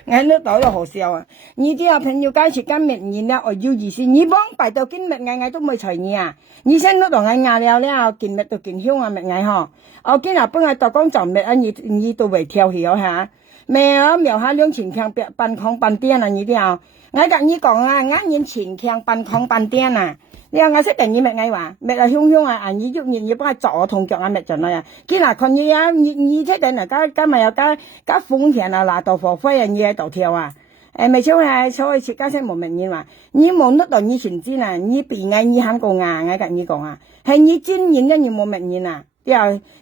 我都到咗好笑啊！你啲啊朋友介紹間乜嘢咧？我要意思，你幫擺到見乜我都冇隨你啊！你先都同我嗌了咧，見乜都見香啊乜嘢嗬？我見啊幫我度講就乜啊？你都為跳戲嚇？咩啊？描下兩前強扮狂扮癲啊！你啲啊，我同你講啊，啱人前強扮狂扮癲啊！你話我識定你乜嘢話？乜啊香啊！你喐你幫我左同腳啊乜盡啦！見嗱看你啊，你識定嗱加咪又加風險啊，拿到火灰啊，你喺度跳啊！咪超係所以設加識冇乜嘢話，你冇得到你前知啊，你變啊你肯講啊，我同你講啊，係你真人咧你冇乜嘢啊！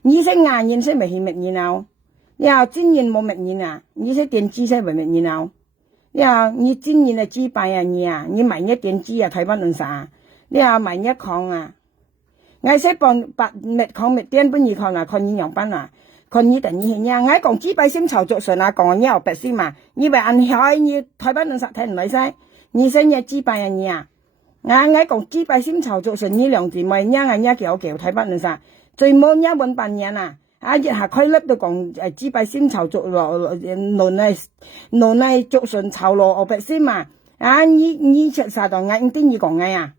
你識硬人識咪係乜嘢啊？真人冇乜嘢啊！你識電知識咪乜嘢啊？你真人係知敗啊你萬一電知啊睇不論啥？你話萬一抗啊，我識幫白滅抗滅癲本二抗啊，抗你樣班啊，抗你等你係呀，我講幾百先籌作順啊，講你又白先嘛，你話按海你台灣人實睇唔嚟晒，你識嘢幾百人呀？我講幾百先籌作順，你兩字咪呀人家叫台灣人實，最冇一揾半年啊，日下開粒都講幾百先籌作落論係作順籌落我白先嘛，你出晒到我點你講呀？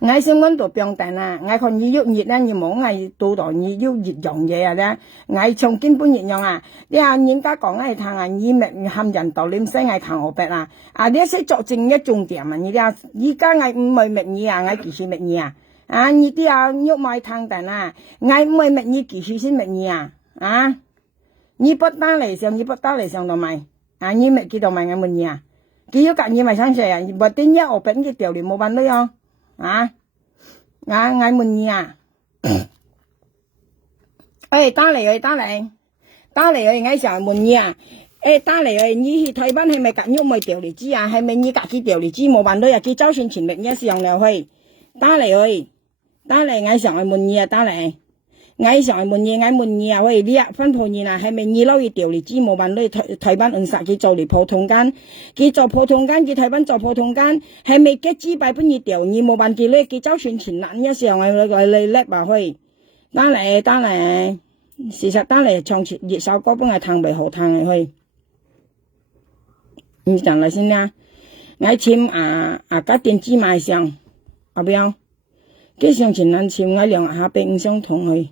我先揾到病定啦，我看你喐熱咧，你冇係到度你喐熱樣嘢啊咧，我從根本熱樣啊，你話人家講係睇下你咪含人道念聲係睇我白啊，你識作正一重點啊，你哋依家我唔係乜嘢啊，我其實乜嘢 à như tiêu nhúc mai thằng tàn à ngay mới mẹ như kỳ suy xin mẹ nhỉ à như bắt ta lại xong như bắt ta lại xong đâu mày à như mẹ kia đâu mày ngay mình nhỉ kia yếu cả như mày sang sẻ bật tin nhá ở bên cái tiểu điểm mua bán đấy không à à ngay mình nhỉ ê ta lại ơi ngay sợ mình nhỉ ê ta lại ơi như thì thấy bán hay mày cả nhúc mày tiểu để chi à hay mày như cả cái tiểu để chi mua bán đấy à cái giáo sinh trình mẹ nhá xong nào hay ta lại ơi ta lại ngay sợ mình nhỉ ta lại ngay sợ mình nhỉ ngay mình nhỉ ơi đi ạ phân phối nhỉ là hay mình nhỉ lâu cái tiểu để chi mua bán đấy thấy bán ứng sạc cái做嚟普通間cái做普通間cái thấy bán做普通間係咪cái chi bài不nhỉ tiểu nhỉ mua bán cái lấy cái giáo sinh trình難一時候我嚟叻吧去ta lại事實ta嚟唱熱首歌幫我彈俾好彈嚟去你講嚟先啦我簽家電子賣上後邊cái上前難簽我兩下俾唔相同去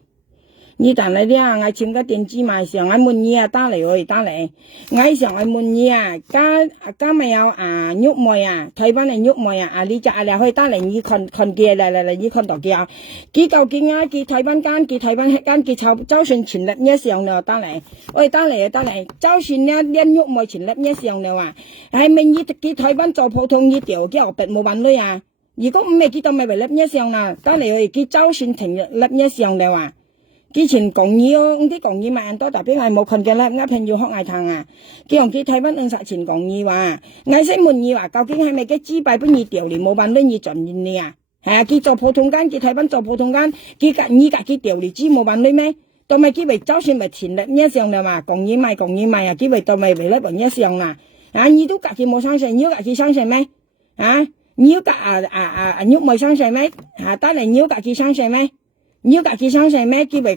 你但係咧我簽家電子賣上我滿意啊打嚟去打嚟我上我滿意啊家咪有喐妹啊睇翻嚟喐妹啊你就嚟去打嚟你看嘅嚟你看到嘅幾究竟啊幾睇翻間幾睇翻間幾籌周旋前立一上了打嚟喂打嚟周旋呢連喐妹前立一上了啊係咪你幾睇翻做普通呢條嘅學別冇揾女啊如果唔係幾多咪為立一上啦打嚟去幾周旋停立一上了啊之前講嘢哦，啲講嘢咪多，特別係冇看見啦，啱朋友學嗌聽啊。佢用佢睇翻實前講嘢話，嗌識問嘢話，究竟係咪嘅資幣本意調嚟冇辦得意盡現你啊？係啊，佢做普通間，佢睇翻做普通間，佢隔佢調嚟知冇辦得咩？到咪佢為就算咪前日一上啦嘛，講嘢咪啊，佢為到咪為咧一上啦。啊，你都隔佢冇相信，你要隔佢相信咩？啊，你要隔喐冇相信咩？啊，得嚟你要隔佢相信咩？你家己相信咩？佢未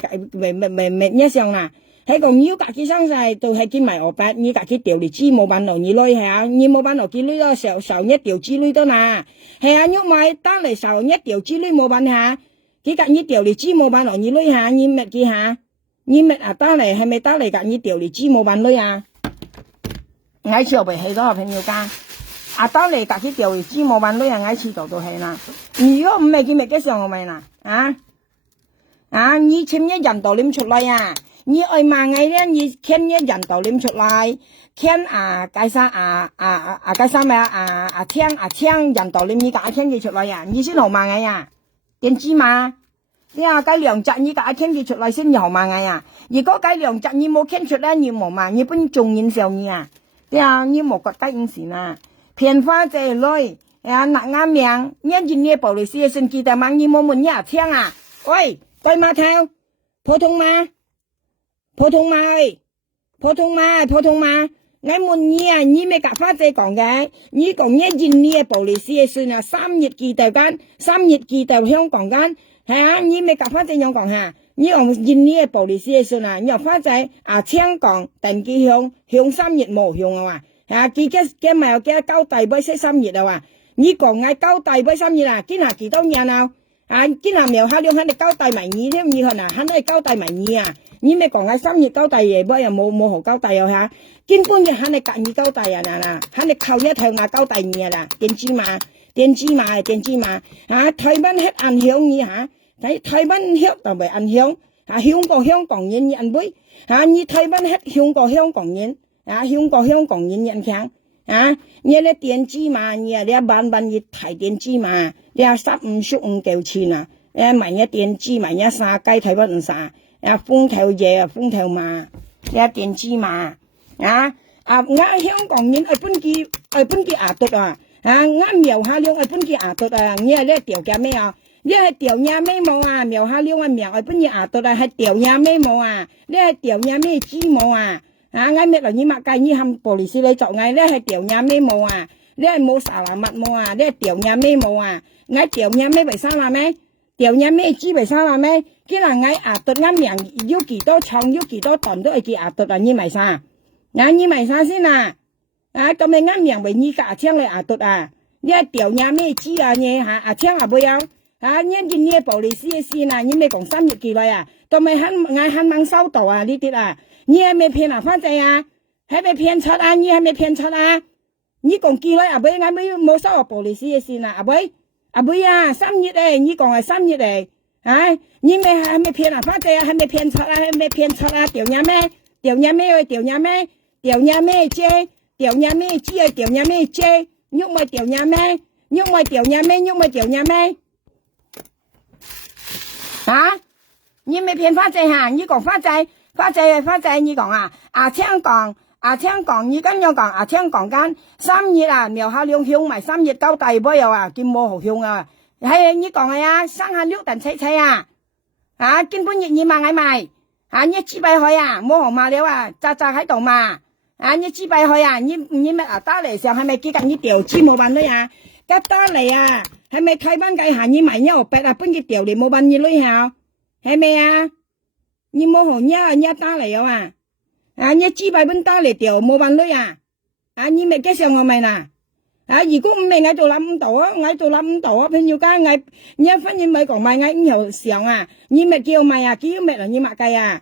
一上啦，喺個你家己相信都係佢賣學八，你家己調嚟知冇辦法你攞係啊，你冇辦法佢攞受一條之類多啦，係啊，因為單嚟受一條之類冇辦法，佢家你調嚟知冇辦法你攞下，你乜嘅下，你乜單嚟係咪單嚟家你調嚟知冇辦法啊？我朝未去到朋友家，單嚟家己調嚟知冇辦法啊，我遲到都係啦，如果唔係佢咪嘅上我咪啦，你簽一人道念出來啊！你愛罵我咧，你簽一人道念出來，簽介紹介紹咩簽人道念你家簽佢出來呀！你先好罵我呀？點知嘛？你計兩隻你家簽佢出來先好罵我呀？如果計兩隻你冇簽出來，你冇罵，你本重人上你啊！你冇覺得應時啊？騙花仔女拿啱命，一見你保利斯先記得問你冇問呀簽啊？喂！對碼頭，普通碼，我問你啊，你咪夾花姐講嘅，你講一件你嘅保利斯算啊，3日寄到香港間，係啊，你咪夾花姐樣講下，你講件你嘅保利斯算啊，你話花仔香港定寄向3日冇向啊嘛，係啊，佢咪有嘅交代俾3日啊嘛，你講係交代俾3日啊，今下幾多年啊？今日苗下兩肯定交代埋你添，你可能肯定交代埋你啊！你咪講3日交代嘢，不又冇好交代又嚇，根本就肯定隔你交代啊嗱，肯定扣一頭牙交代你啊啦，電子碼，台灣hết影響你嚇，台灣hết就咪影響，香港人人會你台灣hết香港人，香港人影響。你咧電子碼，你晚你睇電子碼，你15嚿錢啊！買一電子買一3雞睇不晒，風頭嘢風頭碼，你電子碼我香港人本機讀啊！我苗下了本機讀啊！你咧調嘅咩啊？你係調嘢咩冇啊？苗下了苗本機讀啊，係調嘢咩冇啊？你係調嘢咩字冇啊？我咩嚟？你乜計？你冚保利斯你做嗌咧係調嘢咩冇啊？你係冇沙拉蜜冇啊？你係調嘢咩冇啊？我調嘢咩為沙拉咩？調嘢咩知為沙拉咩？既然我讀啱名要幾多長要幾多段都係記讀啊？你咪啥？你咪啥先啊？咁你啱名為你家聽嚟讀啊？你係調嘢咩知啊？你聽唔會有？你見你保利斯先啊？你咪講3日幾耐啊？咁咪肯掹收到啊？呢啲啊？你係咪騙啊花仔啊？係咪騙出啊？你係咪騙出啊？你講幾耐阿妹？我冇收我保利斯嘅線啊？阿妹啊不呀3月誒，你講係3月誒，啊你咪係咪騙啊花姐啊，係咪騙錯啊，係咪騙錯啊，掉嘢咩？掉嘢咩喂，掉嘢咩？掉嘢咩啫？掉嘢咩知啊？掉嘢咩啫？喐咪掉嘢咩？喐咪掉嘢咩？喐咪掉嘢咩？啊？你咪騙花姐嚇？你講花姐，你講啊？啊聽講，你咁樣講啊聽講緊3月啊，苗下兩鄉咪3月到第波又啊，見冇好鄉啊，係你講係啊，生下6等妻啊，啊根本你嘛係咪？啊你支幣去啊，冇好嘛了啊，扎喺度嘛，啊你支幣去啊，你咪啊打嚟上係咪幾近你調資冇辦法啊？吉打嚟啊，係咪睇翻計下你買一白啊，本佢調嚟冇辦法女校，係咪啊？你冇好你打嚟啊？啊你支幣本打嚟調冇辦法女啊？啊你咪幾上我咪啦？啊如果唔係喺度諗唔到啊，朋友家我你反正咪講買我唔有上啊，你咪叫買啊，叫咩你買計啊？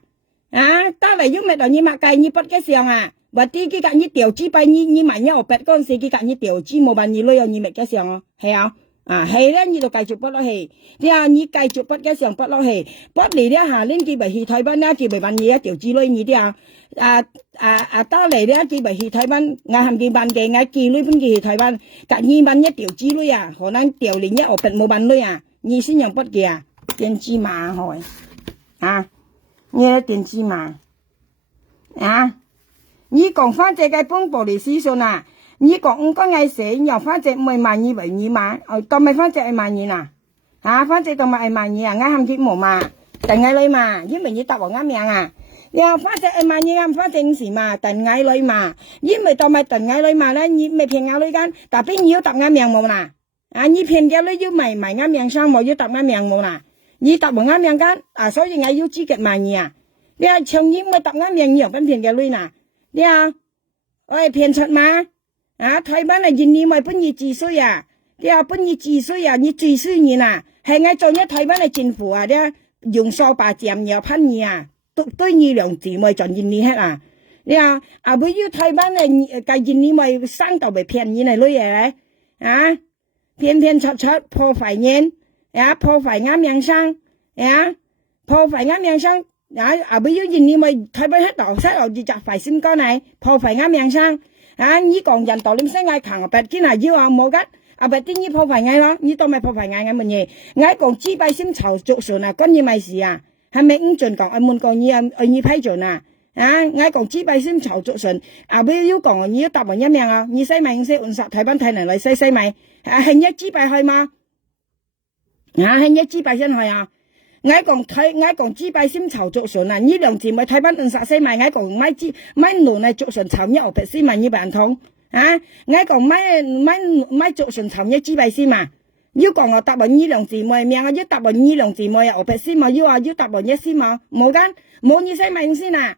啊打嚟要咩你買計，你不幾上啊？或者佢講你調支幣，你買一白嗰陣時，佢講你調支冇辦法女啊，你咪幾上啊？係啊。啊，係咧，你就繼續不落去。你啊，你繼續不嘅上不落去，不嚟咧下年佢咪去台灣咧，佢咪辦嘢一條之類你啲啊，打嚟咧佢咪去台灣，我含佢辦嘅，我記女本佢去台灣，隔二萬一條之類啊，可能調嚟一我別冇辦女啊，你先用不嘅啊，電子碼開，啊，你電子碼，啊，你講翻這個本部嚟私信啊。你講唔該嗌死，又反正唔係萬二為二嘛，當咪反正係萬二啦，啊，反正當咪係萬二啊，啱冚鐵毛嘛，定嗌女嘛，因為你答我啱名啊，你話反正係萬二啱，反正是嘛，定嗌女嘛，因為當咪定嗌女嘛咧，你咪騙嗌女間，但邊你要答啱名冇啦，啊，你騙嘅女要咪啱名生冇要答啱名冇啦，你答我啱名間，啊，所以我要資格萬二啊，你話長英咪答啱名，你又跟騙嘅女啦，你話我係騙出嘛？啊，台灣啊，印尼咪本意治水啊，你話本意治水啊，你治水人啊，係我做一台灣嘅政府啊，你用掃把佔又噴你啊，對你兩字咪做印尼hết啊，你話啊，不要台灣嘅印尼咪生到咪騙你嚟女嘢啊，騙出破壞人，啊破壞啱名聲，啊破壞啱名聲，啊不要印尼咪台灣hết度晒我就就快先講嚟破壞啱名聲。啊！你講人道你識嗌強啊，白堅係要啊冇㗎，啊白堅你破壞嗌咯，你當咪破壞嗌乜嘢？嗌講支幣先籌足順啊，關你咪事啊？係咪唔準講？問講你批准啊？啊！嗌講支幣先籌足順，啊不要講你要答問一命啊？你使咪唔使按實台灣睇能嚟使咪？啊係一支幣去嗎？啊係一支幣先去啊？嗌講支幣先籌足順啊！呢兩字咪睇翻按實使咪？嗌講咪輪係足順籌一我別先咪呢辦通啊！嗌講咪足順籌一支幣先嘛？要講我答問呢兩字咪命啊！要答問呢兩字咪我別先嘛？要答問一先嘛？冇間冇你使咪先啊？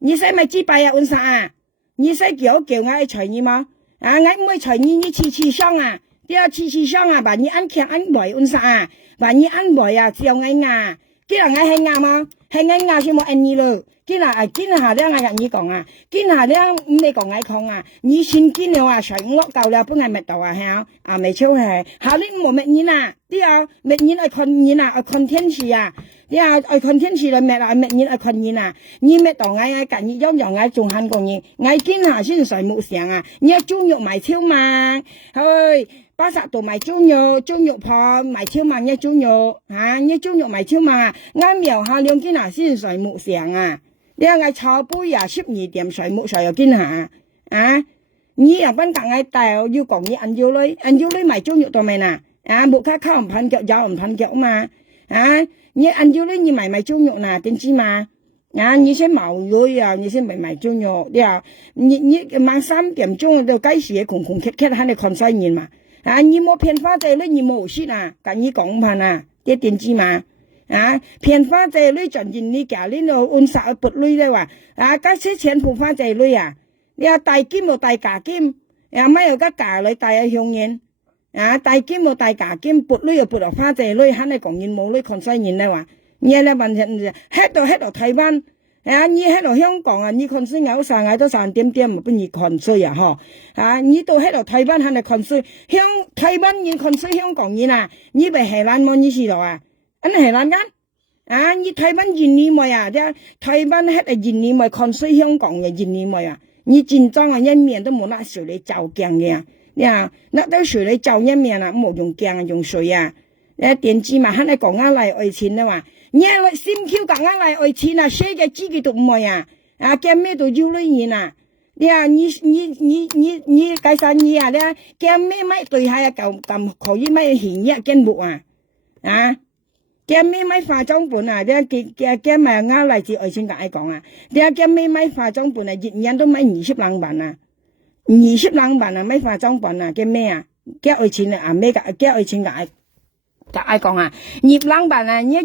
你使咪支幣啊？按實啊？你使叫嗌隨你嘛？啊嗌唔會隨你次雙啊！啲啊次雙啊！把你按強按壞按實啊！把你按壞啊，只有嗌啊，既然嗌係嘛，係嗌先冇按你咯。既然下咧，嗌你講啊，既然下咧唔係講嗌抗啊，你先見了啊，水落夠了，本係乜到啊，係啊，未超係，下年冇乜嘢啊，啲啊，乜嘢係困嘢啊，係困天氣啊，啲啊，係困天氣啦，乜啊，乜嘢係困嘢啊，你乜到嗌近日樣樣嗌仲慳過嘢，嗌見下先水冇上啊，你豬肉賣超嘛，去。80度賣豬肉泡賣超慢一豬肉嚇，一豬肉賣超慢，啱苗下兩斤啊先水木上啊，你嗌炒杯啊12點水木上又見下啊，你又分隔嗌大要講你按腰女賣豬肉到未嗱啊，木卡靠唔噴腳有唔噴腳嘛啊，你按腰女你賣豬肉嗱點知嘛啊，你先毛女啊，你先賣豬肉，你晚3點鐘到雞時窮窮咳喺你看衰人嘛。啊！你冇騙花仔女，你冇事啊！跟你講pan啊，啲電子嘛啊！騙花仔女盡然你家呢度按實撥女咧話啊！加些錢付花仔女啊！你話大金冇大假金，又咪又加假女大啊向人啊！大金冇大假金，撥女又撥落花仔女，肯定講人冇女看衰人咧話，你咧問人喺度台灣你喺度香港啊，你看水咬晒，挨到3點咪俾你看水啊，嗬！你到喺度台灣喺度看水，台灣人看水，香港人啊，你咪荷蘭麼？你知道啊？荷蘭間你台灣人你咪啊，台灣喺度人你咪看水，香港嘅人你咪啊，你緊張啊，一面都冇拿水嚟照鏡嘅，拿到水嚟照一面啊，冇用鏡啊，用水啊，電子嘛，喺度講下嚟愛錢啊嘛。你心 Q 講下嚟愛錢啊，寫嘅字嘅都唔係啊，驚咩都要你人啊，你介紹你啊，你驚咩咪對下咁可以咪顯一驚木啊，驚咩咪化妝本啊，你驚咪啱嚟自愛錢嘅愛講啊，你驚咩咪化妝本啊，日日都咪20兩萬啊，20兩萬啊咪化妝本啊，驚咩啊，驚愛錢啊咩嘅，驚愛錢嘅愛。就愛講啊，20兩萬啊，你台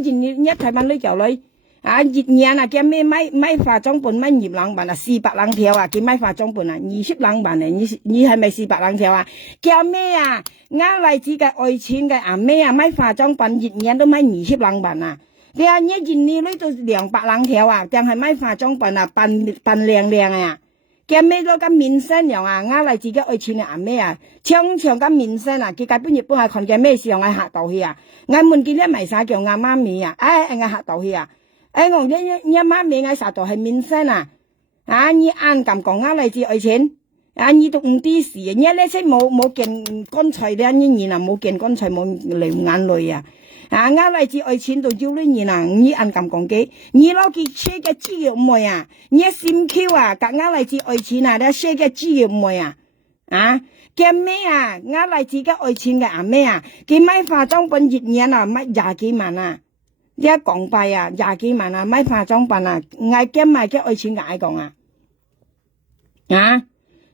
灣女條女日日叫咩買化妝本買20兩萬啊，400兩條啊，叫買化妝本啊，20兩萬啊，你係咪400兩條啊？叫咩啊？啱例子嘅愛錢嘅咩啊？買化妝品日日都買20兩萬啊！你日女都200兩條啊，定係買化妝品啊，扮靚啊！叫咩嗰個明星樣啊？啱嚟自己愛錢嘅咩啊？唱個明星啊！佢根本日本係看見咩事啊？我嚇到去啊！我問佢咧咪啥叫我媽咪啊？我嚇到去啊！我一媽咪我殺到係明星啊！你啱咁講啱嚟自愛錢你都唔啲事，你咧先冇見乾脆咧，你啊冇見乾脆冇流眼淚啊！啱嚟自愛錢度要你啊！你啱咁講嘅，你攞佢寫嘅資料唔係啊！你心 Q 啊，啱嚟自愛錢啊，你寫嘅資料唔係啊！叫咩啊？啱嚟自嘅愛錢嘅咩啊？佢買化妝品日日啊，買20幾萬啊！一港幣啊，20幾萬啊，買化妝品啊，嗌驚買嘅愛錢嘅愛講啊！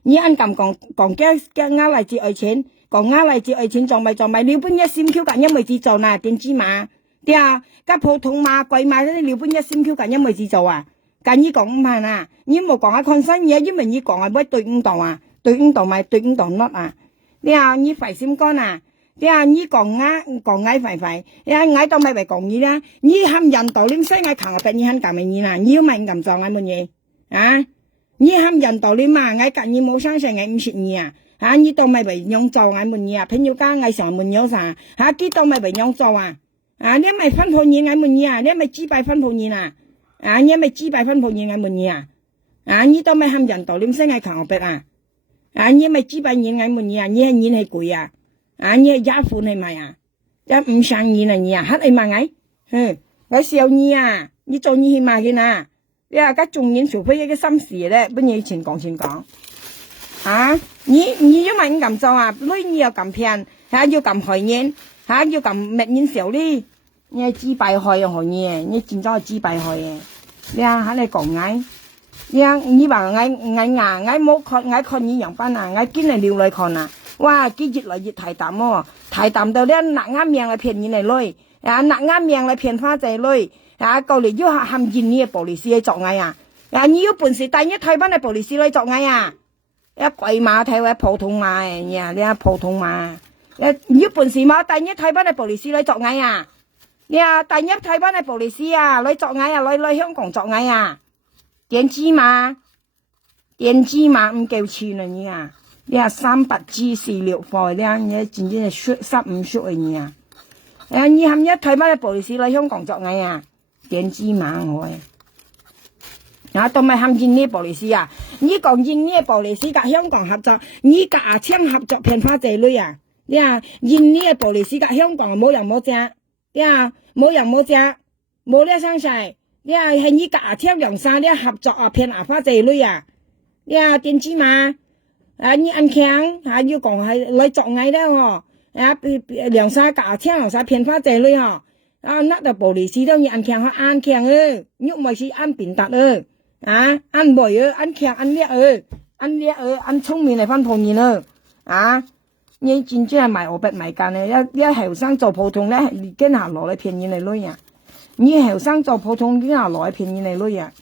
你啱咁講嘅啱嚟自愛錢。講啱嚟自愛錢做咪，你本一心 Q 緊一味子做嗱，點知嘛？啲家普通碼貴碼嗰啲你本一心 Q 緊一味子做啊？緊你講唔係啊？你冇講看新嘢，因為你講係乜對5度啊？對5度咪對5度 not 啊？你費心肝啊？你講嗌費，嗌到咪講你啦？你喊人道你西嗌強我俾你喊咁嘅嘢啦？你要咪咁做嗌乜嘢？你喊人道你嘛嗌緊你冇相信嗌唔識你啊？你當咪為樣做嗌乜嘢啊？朋友家嗌成乜嘢啥？幾當咪為樣做啊？你咪分鋪嘢嗌乜嘢啊？你咪支擺分鋪嘢啊？你咪支擺分鋪嘢嗌乜嘢啊？你當咪喊人道你西嗌強我俾啊？你咪支擺嘢嗌乜嘢啊？你係演係貴啊？你係一款係咪啊？一唔上演啊你啊？黑你嘛嗌？我笑你啊！你做你去買嘅呐？你話家仲演除非一個心事咧，乜嘢前講。你因為咁做啊，女你又咁騙，要咁害人，要咁滅人笑呢？你係自敗害啊，何嘢？你真係自敗害嘅。你喺你講嗌，你話嗌冇看你樣班啊，嗌見嚟撩嚟看啊，哇！佢越來越大膽喎，大膽到咧拿啱命嚟騙人嚟女，拿啱命嚟騙花仔女，過嚟要陷入你嘅暴力士去作嗌啊！你有本事帶一台灣嘅暴力士去作嗌啊！一貴馬睇或者普通馬你普通馬，你有本事冇帶一台灣嘅暴力士去作嗌啊！你帶一台灣嘅暴力士啊，嚟作嗌啊，嚟香港作嗌啊！點知嘛唔夠錢啊你啊！300G 464貨你真正係15縮你啊！你含一台灣嘅暴力士嚟香港作嗌啊！點知嘛我都咪含印尼暴力士啊！你講印尼暴力士甲香港合作，你甲阿昌合作騙花仔女啊！印尼嘅暴力士甲香港冇人冇隻，冇人冇隻，冇呢生勢，係你甲阿昌梁生合作啊騙阿花仔女啊！點知嘛？你安強要講係嚟作藝咧喎！梁生甲阿昌梁生騙花仔女嗬！那個暴力士都你安強你咪是安變達安妹安強安叻安聰明嚟翻碰面你真正係賣我不賣間咧，一後生做普通咧，跟下落嚟騙人嚟女啊！你後生做普通跟下落嚟騙人嚟女啊！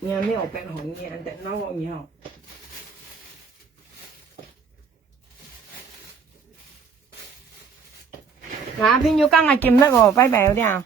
你係咩我不好你等攞我以後。朋友講我見乜喎，拜拜嗰啲啊！